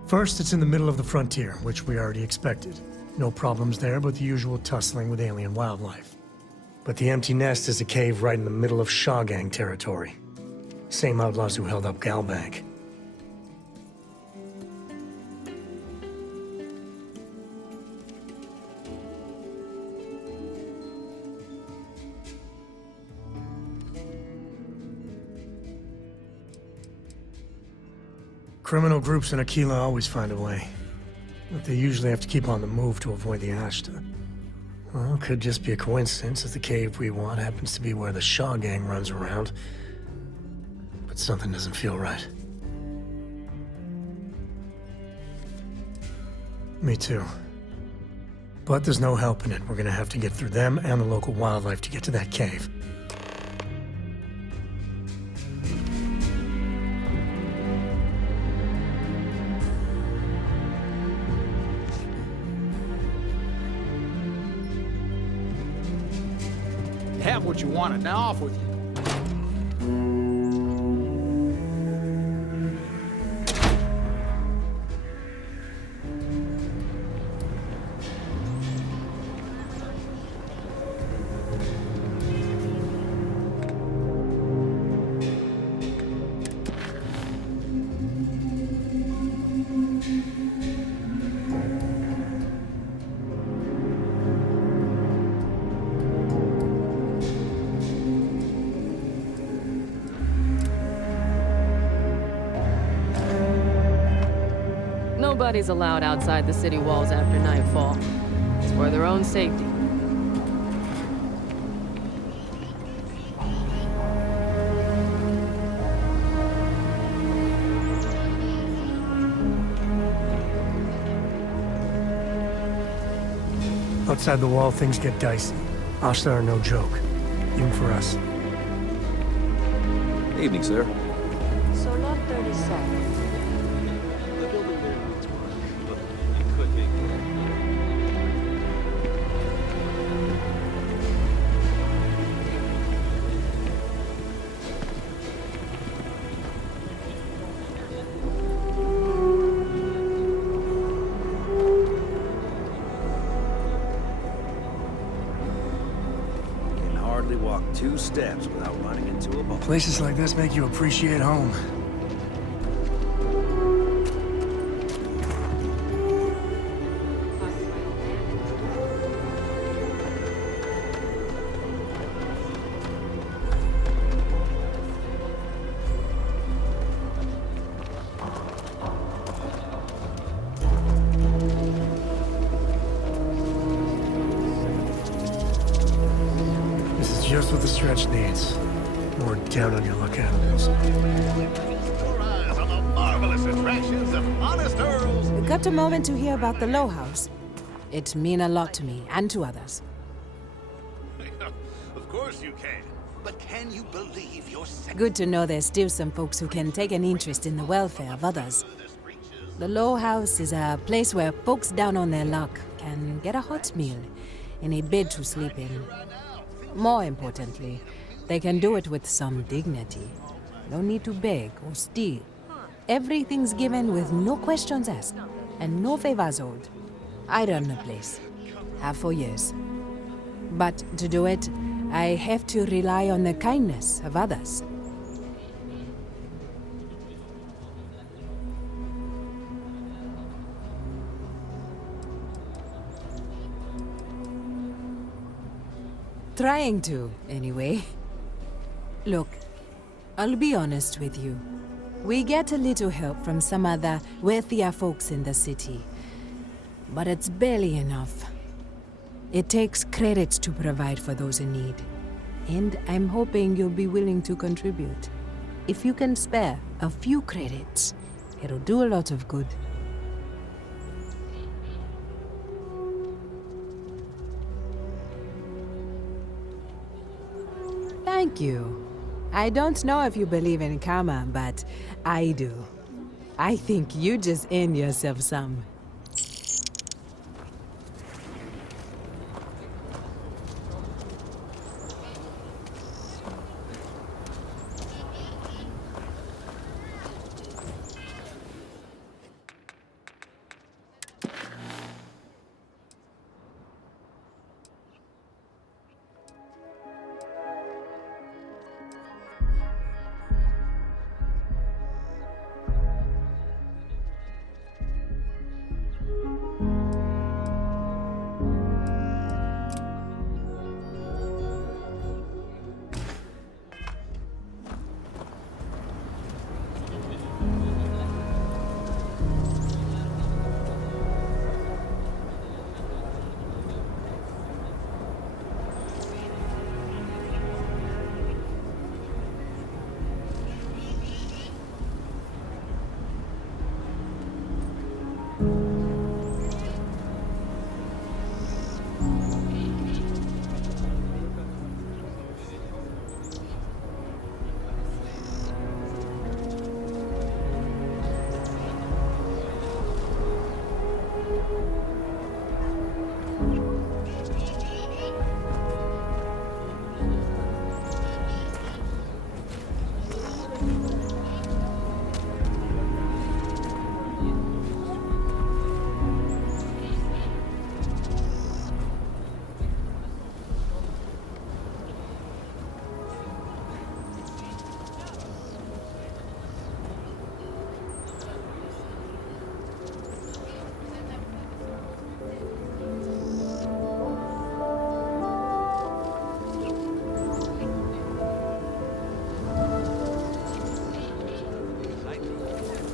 First, it's in the middle of the frontier, which we already expected. No problems there, but the usual tussling with alien wildlife. But the empty nest is a cave right in the middle of Shawgang territory. Same outlaws who held up Galbank. Criminal groups in Aquila always find a way. But they usually have to keep on the move to avoid the Ashta. Well, could just be a coincidence that the cave we want happens to be where the Shaw gang runs around. But something doesn't feel right. Me too. But there's no helping it. We're gonna have to get through them and the local wildlife to get to that cave. Have what you wanted. Now off with you. Nobody's allowed outside the city walls after nightfall. It's for their own safety. Outside the wall, things get dicey. Ashta are no joke, even for us. Evening, sir. So lot 37. The building there needs work, but it could be. Can hardly walk 2 steps without running into a ball. Places like this make you appreciate home. This is just what the stretch needs. We're down on your luck, Adams. Marvelous attractions of honest earls. You got a moment to hear about the Low House? It mean a lot to me and to others. Of course you can. But can you believe your Good to know there's still some folks who can take an interest in the welfare of others. The Low House is a place where folks down on their luck can get a hot meal and a bed to sleep in. More importantly, they can do it with some dignity. No need to beg or steal. Everything's given with no questions asked and no favors owed. I run the place. Have for years. But to do it, I have to rely on the kindness of others. Trying to, anyway. Look, I'll be honest with you. We get a little help from some other wealthier folks in the city. But it's barely enough. It takes credits to provide for those in need. And I'm hoping you'll be willing to contribute. If you can spare a few credits, it'll do a lot of good. Thank you. I don't know if you believe in karma, but I do. I think you just earned yourself some.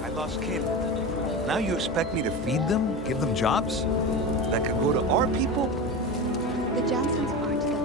I lost kin. Now you expect me to feed them? Give them jobs? That could go to our people? The Johnsons aren't the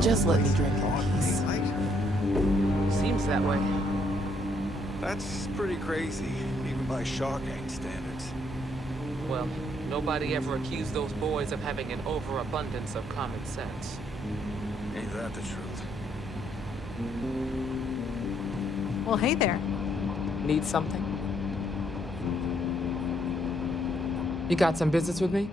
Just let me drink in peace. Seems that way. That's pretty crazy, even by Shaw Gang standards. Well, nobody ever accused those boys of having an overabundance of common sense. Ain't that the truth? Well, hey there. Need something? You got some business with me?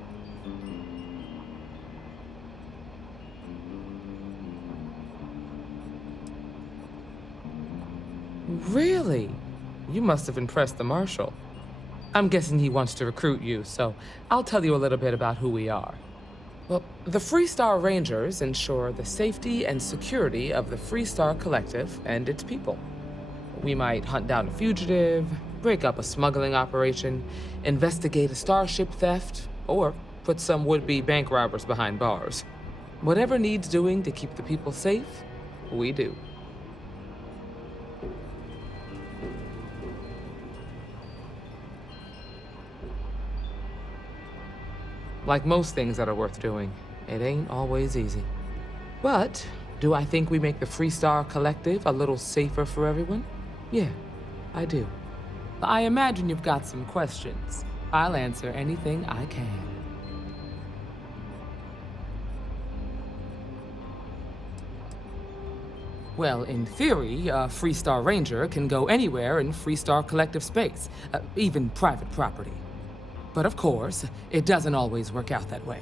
Really? You must have impressed the Marshal. I'm guessing he wants to recruit you, so I'll tell you a little bit about who we are. Well, the Freestar Rangers ensure the safety and security of the Freestar Collective and its people. We might hunt down a fugitive, break up a smuggling operation, investigate a starship theft, or put some would-be bank robbers behind bars. Whatever needs doing to keep the people safe, we do. Like most things that are worth doing, it ain't always easy. But do I think we make the Freestar Collective a little safer for everyone? Yeah, I do. I imagine you've got some questions. I'll answer anything I can. Well, in theory, a Freestar Ranger can go anywhere in Freestar Collective space, even private property. But of course, it doesn't always work out that way.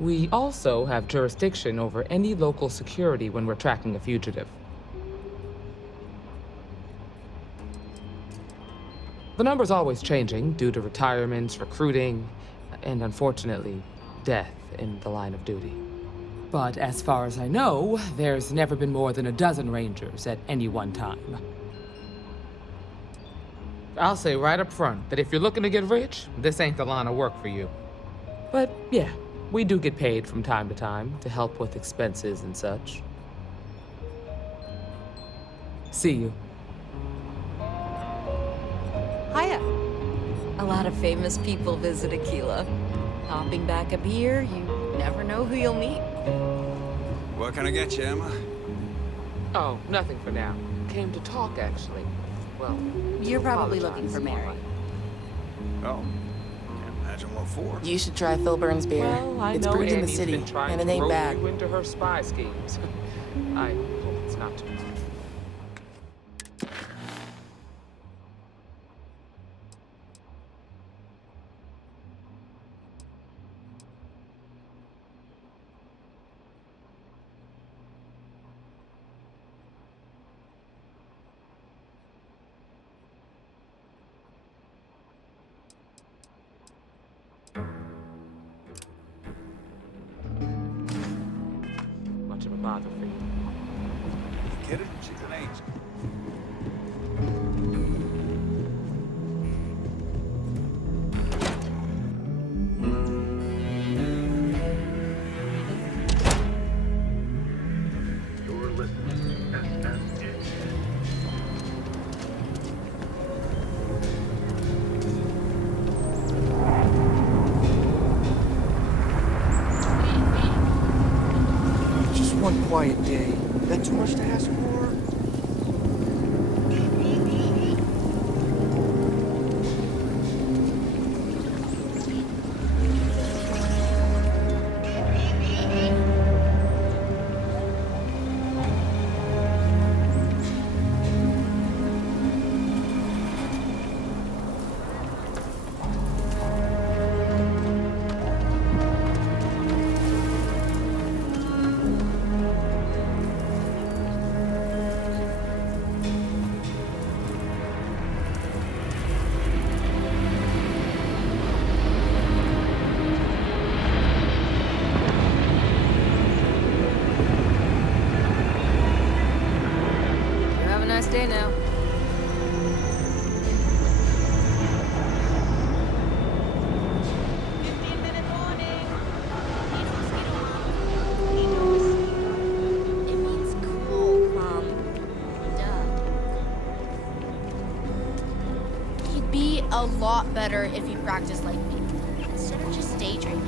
We also have jurisdiction over any local security when we're tracking a fugitive. The number's always changing due to retirements, recruiting, and unfortunately, death in the line of duty. But as far as I know, there's never been more than a dozen Rangers at any one time. I'll say right up front that if you're looking to get rich, this ain't the line of work for you. But yeah, we do get paid from time to time to help with expenses and such. See you. Hiya. A lot of famous people visit Aquila. Hopping back up here, you never know who you'll meet. What can I get you, Emma? Oh, nothing for now. Came to talk, actually. Well, You're probably apologize. looking for Mary. Oh, can't imagine what for. You should try Filburn's beer. Well, I It's know brewed in the Annie's city, been trying and it to ain't rope bad. you into her spy schemes. I hope it's not too much. Much of a bother for you. Get it? She's an angel. You're listening to SSN. one quiet day. That too much to ask for? Have a nice day now. It means cool, Mom. Duh. He'd be a lot better if he practiced like me, instead of just daydreaming.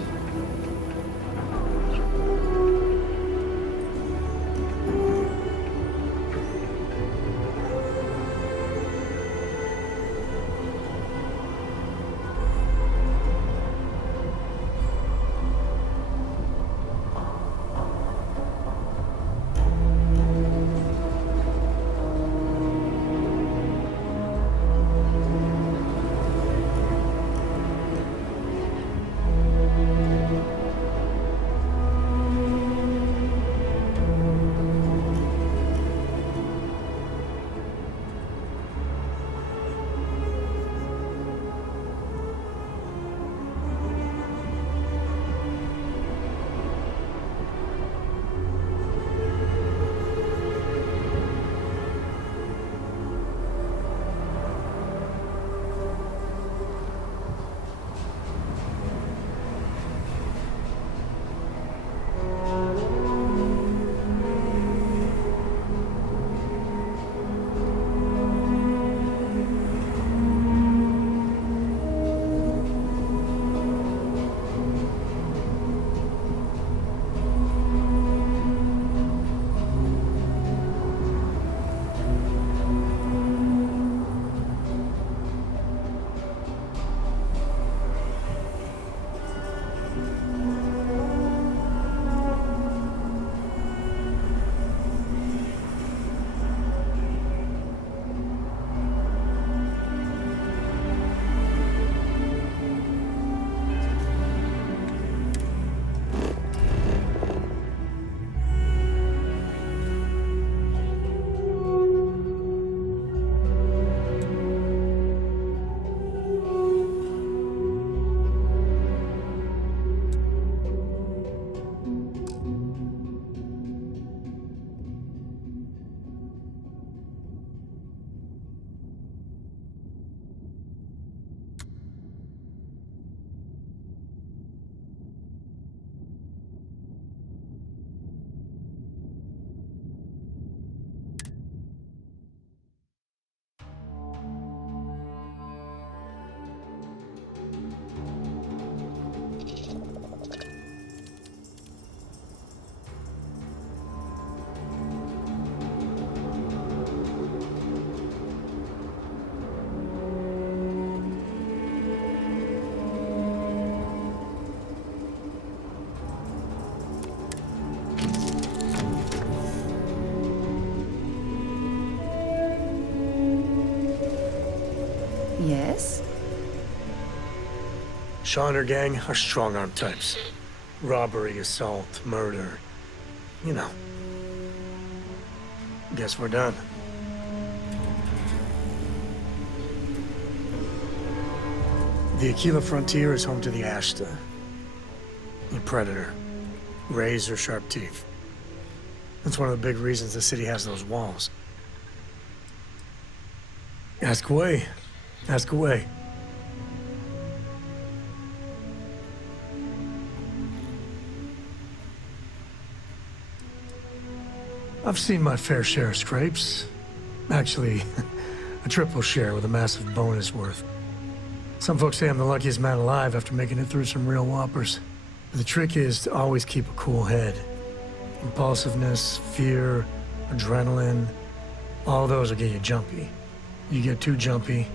Yes? Shaw and her gang are strong-arm types. Robbery, assault, murder. You know. Guess we're done. The Aquila frontier is home to the Ashta. A predator. Razor-sharp teeth. That's one of the big reasons the city has those walls. Ask away. Ask away. I've seen my fair share of scrapes. Actually, a triple share with a massive bonus worth. Some folks say I'm the luckiest man alive after making it through some real whoppers. But the trick is to always keep a cool head. Impulsiveness, fear, adrenaline, all those will get you jumpy. You get too jumpy,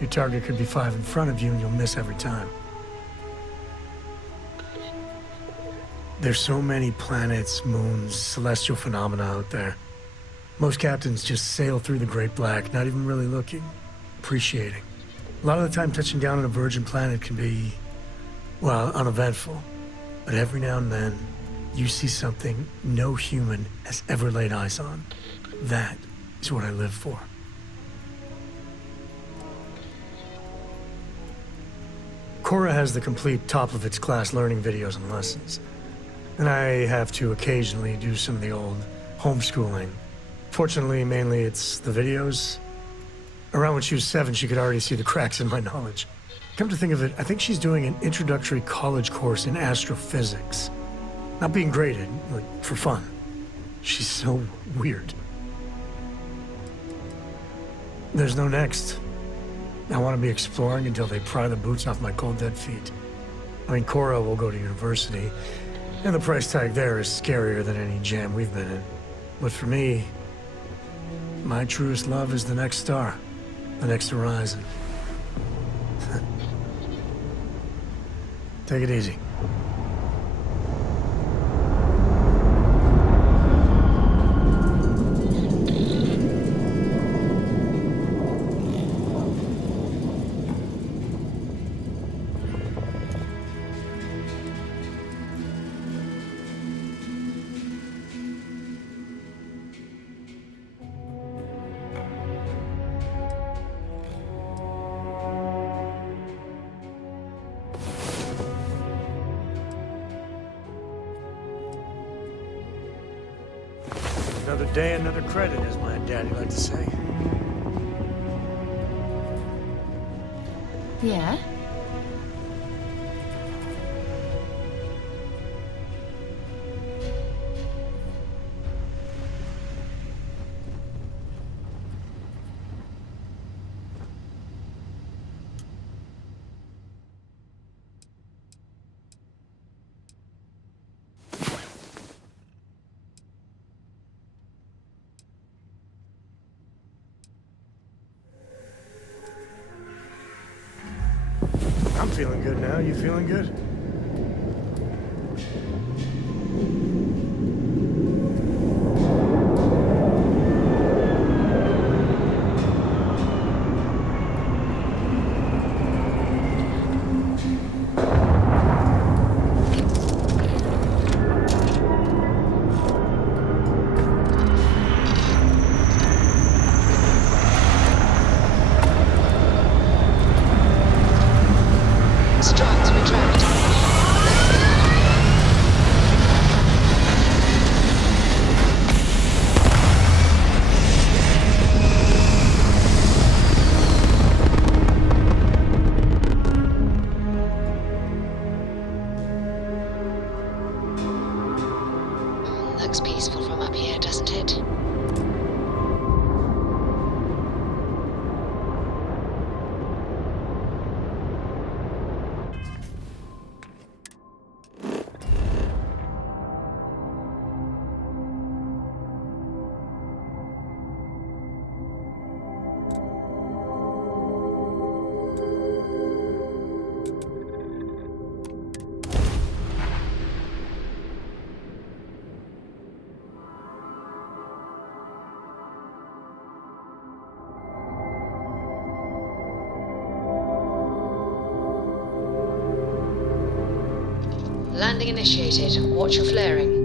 your target could be 5 in front of you and you'll miss every time. There's so many planets, moons, celestial phenomena out there. Most captains just sail through the Great Black, not even really looking, appreciating. A lot of the time touching down on a virgin planet can be, well, uneventful. But every now and then, you see something no human has ever laid eyes on. That is what I live for. Cora has the complete top-of-its-class learning videos and lessons. And I have to occasionally do some of the old homeschooling. Fortunately, mainly it's the videos. Around when she was 7, she could already see the cracks in my knowledge. Come to think of it, I think she's doing an introductory college course in astrophysics. Not being graded, like, for fun. She's so weird. There's no next. I want to be exploring until they pry the boots off my cold, dead feet. I mean, Cora will go to university, and the price tag there is scarier than any jam we've been in. But for me, my truest love is the next star, the next horizon. Take it easy. Another day, another credit, as my daddy liked to say. Yeah? I'm feeling good now. You feeling good? Looks peaceful from up here, doesn't it? Landing initiated. Watch your flaring.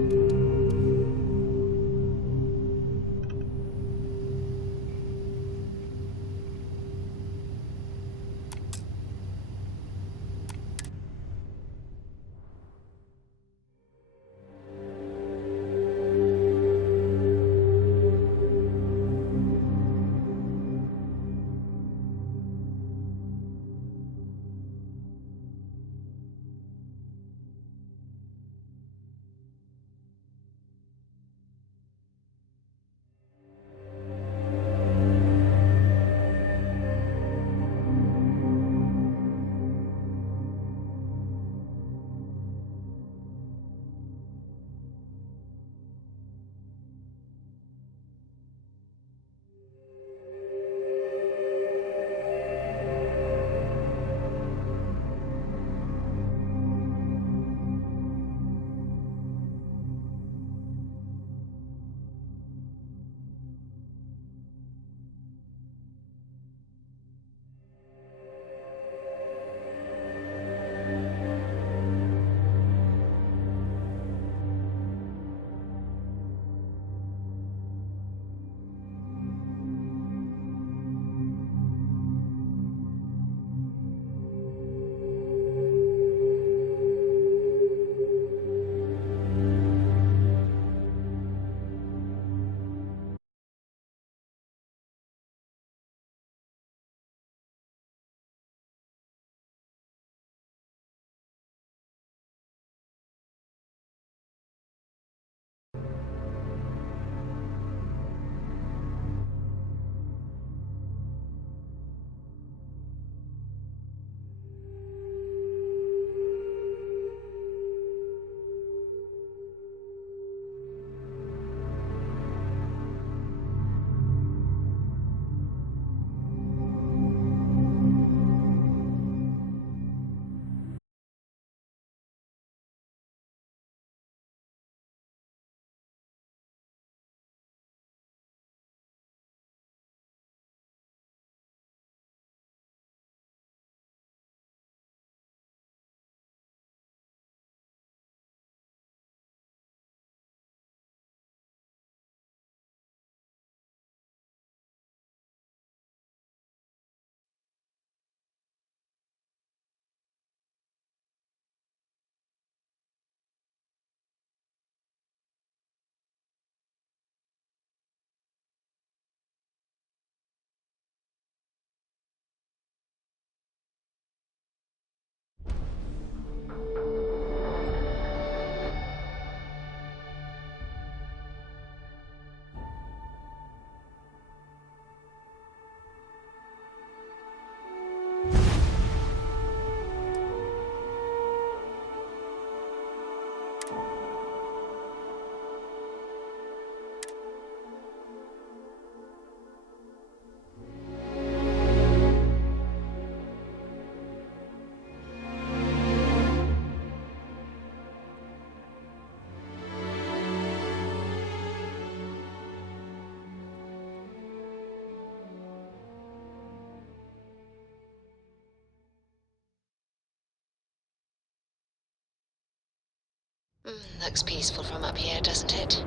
Looks peaceful from up here, doesn't it?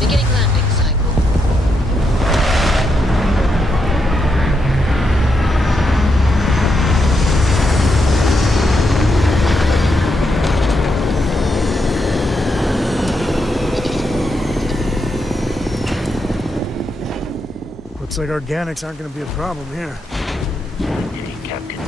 Beginning landing cycle. Looks like organics aren't gonna be a problem here. Captain.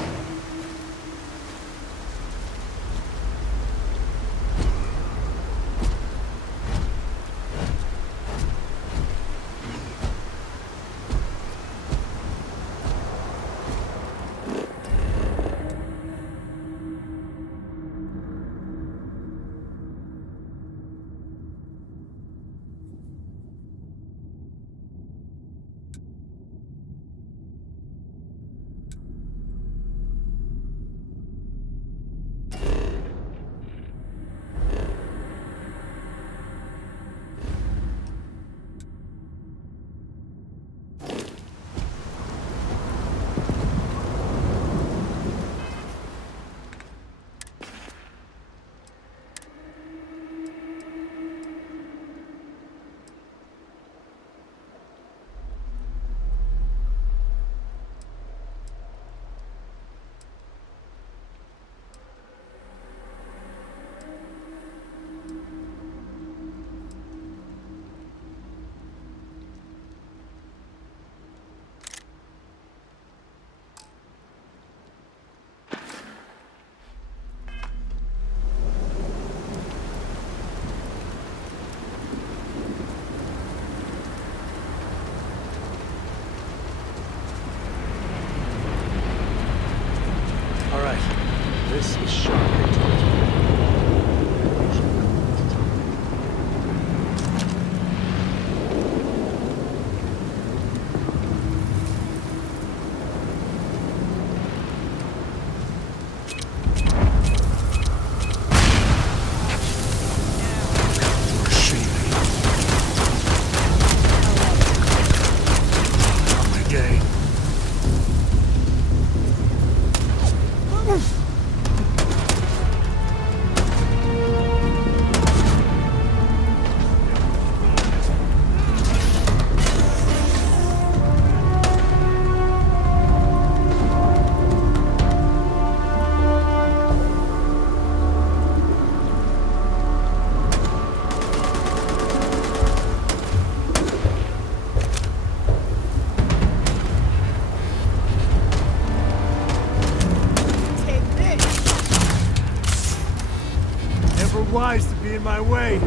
All right, this is Sean. Wise to be in my way.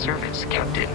service, Captain.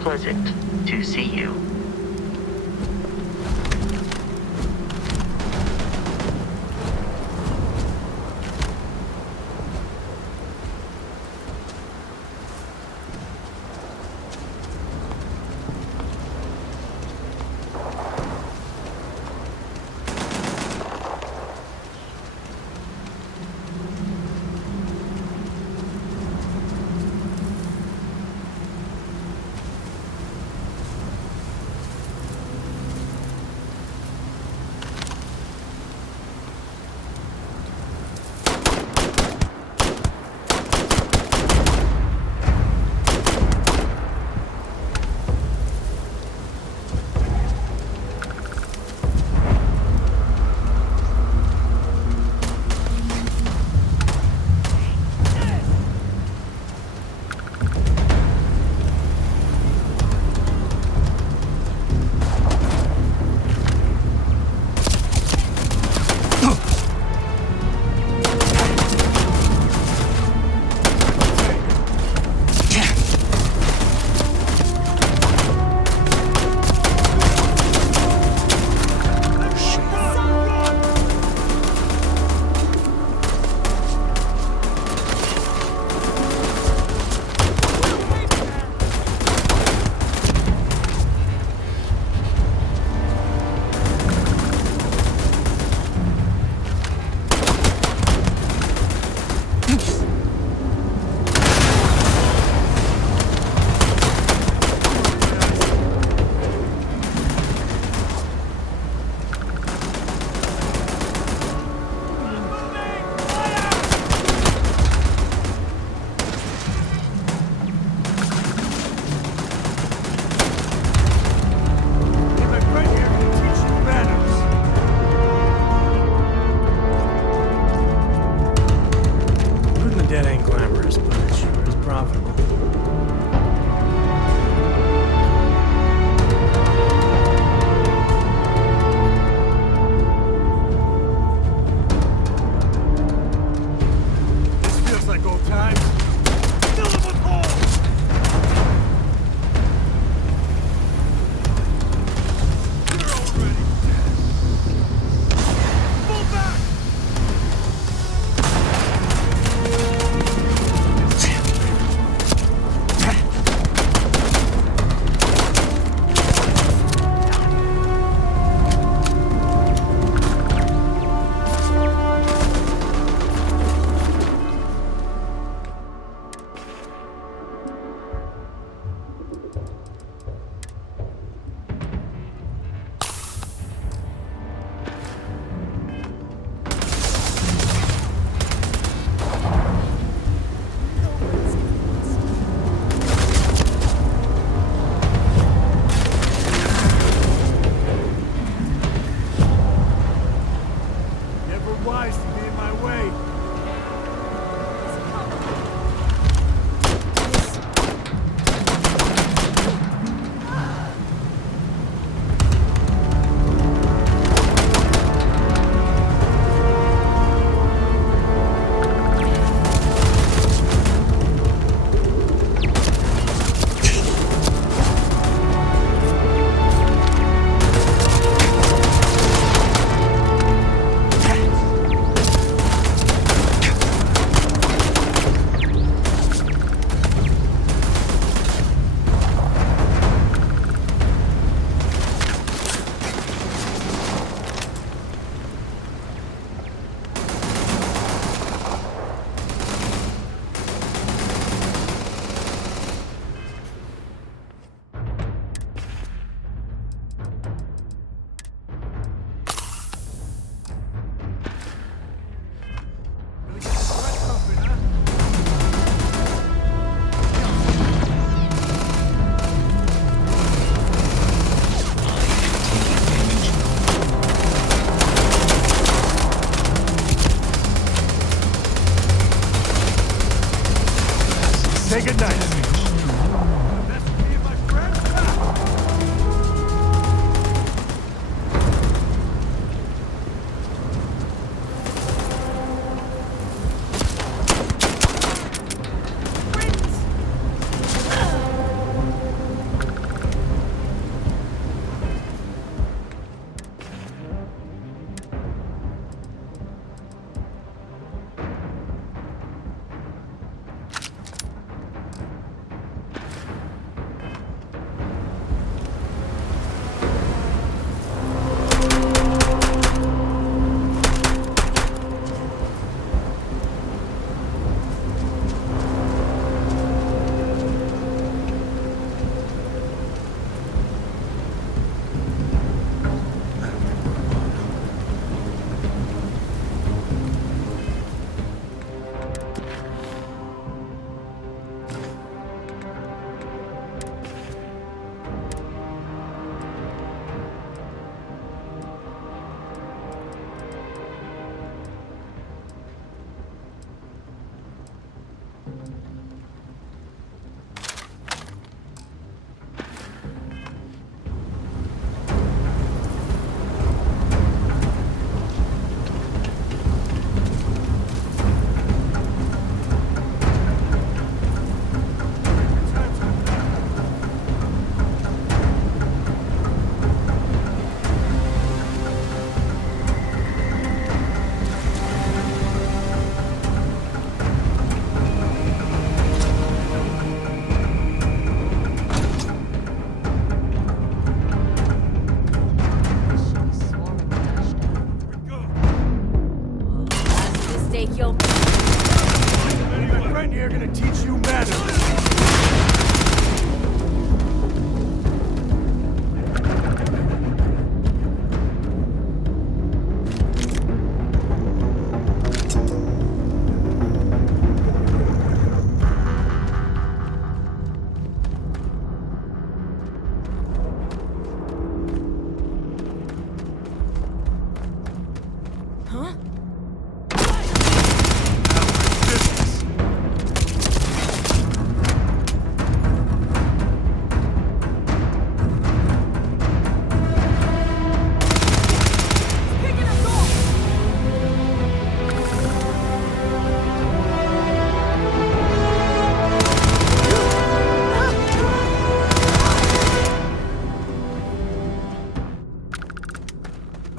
Pleasant to see you.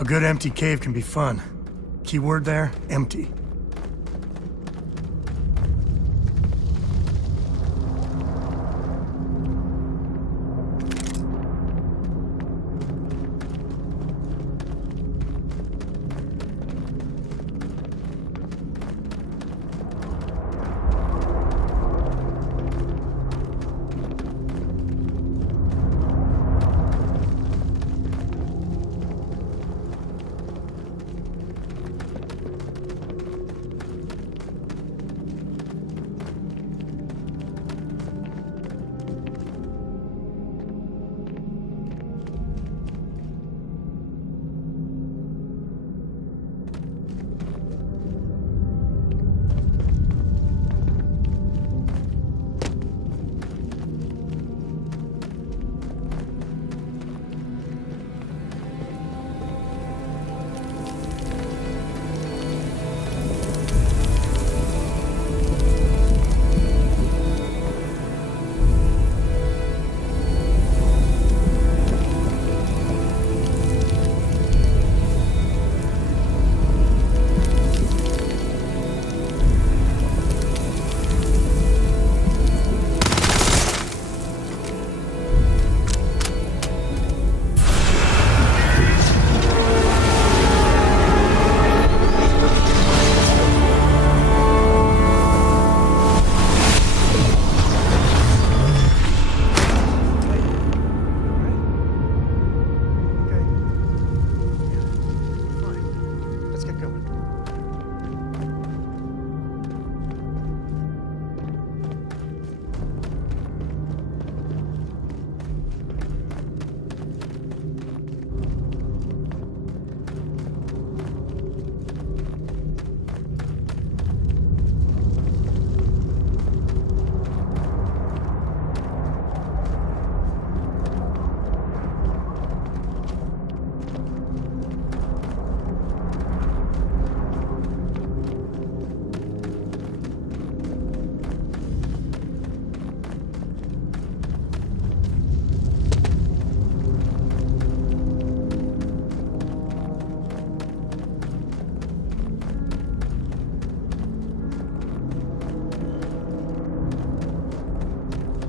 A good empty cave can be fun. Keyword there, empty.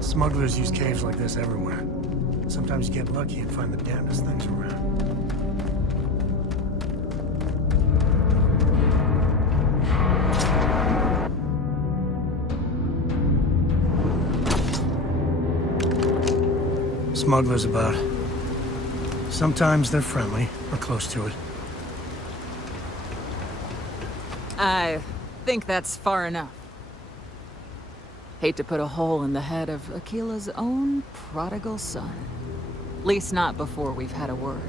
Smugglers use caves like this everywhere. Sometimes you get lucky and find the damnedest things around. Smugglers about. Sometimes they're friendly, or close to it. I think that's far enough. Hate to put a hole in the head of Akila's own prodigal son. At least not before we've had a word.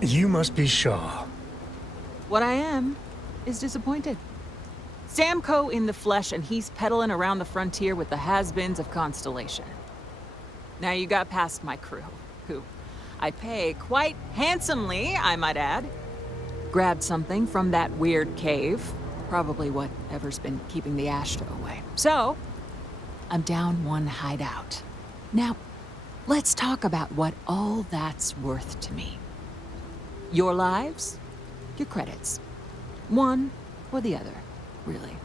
You must be Shaw. What I am is disappointed. Samco in the flesh, and he's peddling around the frontier with the has-beens of Constellation. Now you got past my crew, who I pay quite handsomely, I might add. Grabbed something from that weird cave. Probably whatever's been keeping the Ashta away. So, I'm down one hideout. Now, let's talk about what all that's worth to me. Your lives, your credits. One or the other, really.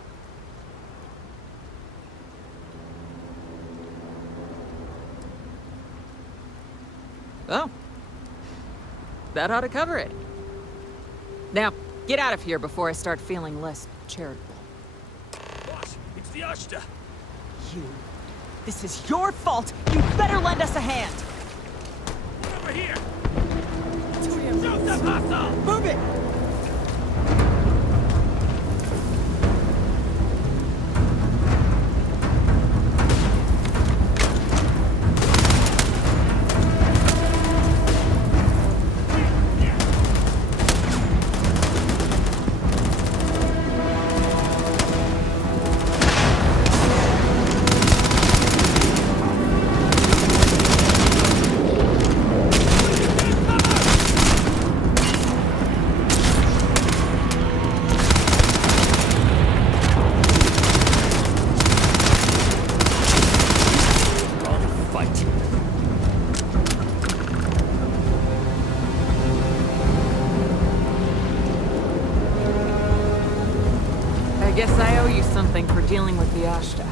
Oh. That ought to cover it. Now, get out of here before I start feeling less charitable. Boss, it's the Ashta. You. This is your fault. You better lend us a hand. Over here. Shoot them, hostile! Move it! dealing with the Ashta.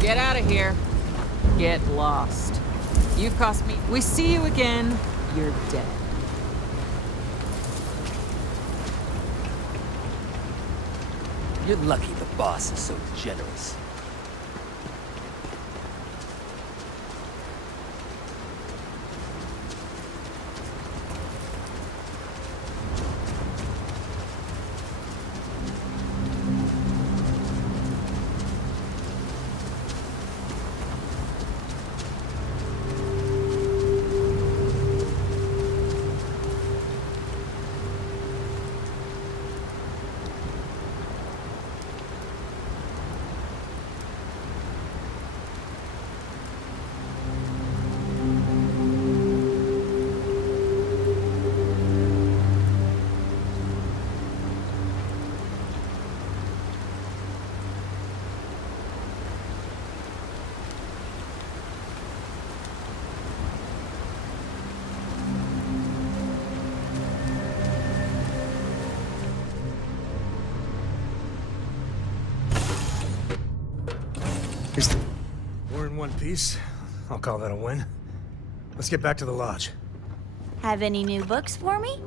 Get out of here. Get lost. You've cost me. We see you again, you're dead. You're lucky the boss is so generous. We're in one piece. I'll call that a win. Let's get back to the lodge. Have any new books for me?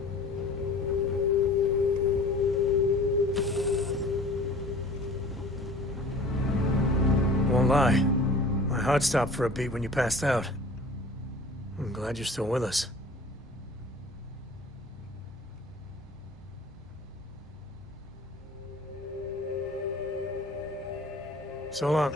Won't lie. My heart stopped for a beat when you passed out. I'm glad you're still with us. So long.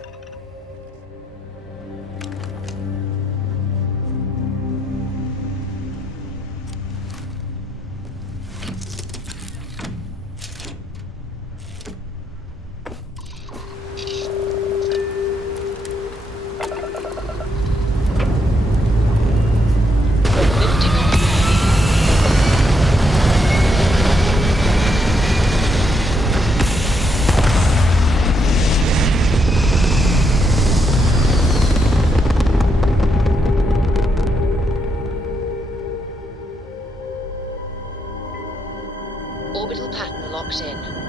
Orbital pattern locked in.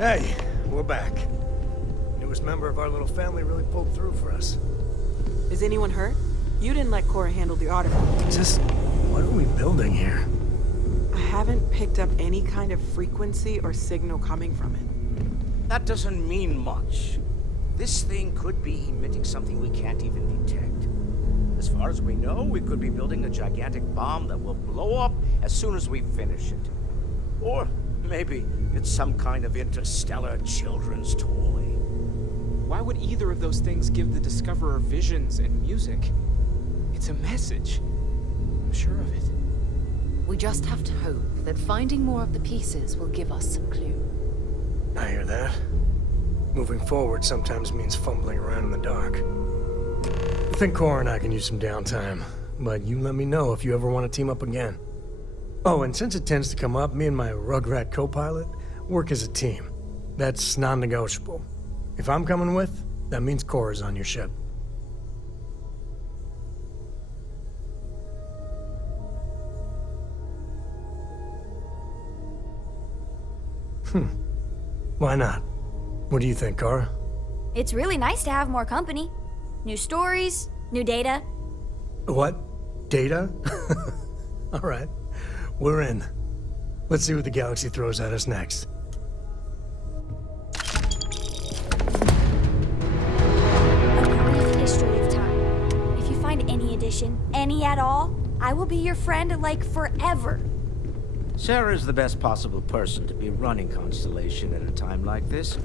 Hey, we're back. Newest member of our little family really pulled through for us. Is anyone hurt? You didn't let Cora handle the artifact. Just, what are we building here? I haven't picked up any kind of frequency or signal coming from it. That doesn't mean much. This thing could be emitting something we can't even detect. As far as we know, we could be building a gigantic bomb that will blow up as soon as we finish it. Or maybe it's some kind of interstellar children's toy. Why would either of those things give the Discoverer visions and music? It's a message. I'm sure of it. We just have to hope that finding more of the pieces will give us some clue. I hear that. Moving forward sometimes means fumbling around in the dark. I think Cora and I can use some downtime, but you let me know if you ever want to team up again. Oh, and since it tends to come up, me and my Rugrat co-pilot work as a team. That's non-negotiable. If I'm coming with, that means Cora's on your ship. Why not? What do you think, Cora? It's really nice to have more company. New stories, new data. What? Data? All right. We're in. Let's see what the galaxy throws at us next. A brief history of time. If you find any addition, any at all, I will be your friend like forever. Sarah's the best possible person to be running Constellation at a time like this.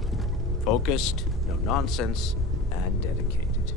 Focused, no nonsense, and dedicated.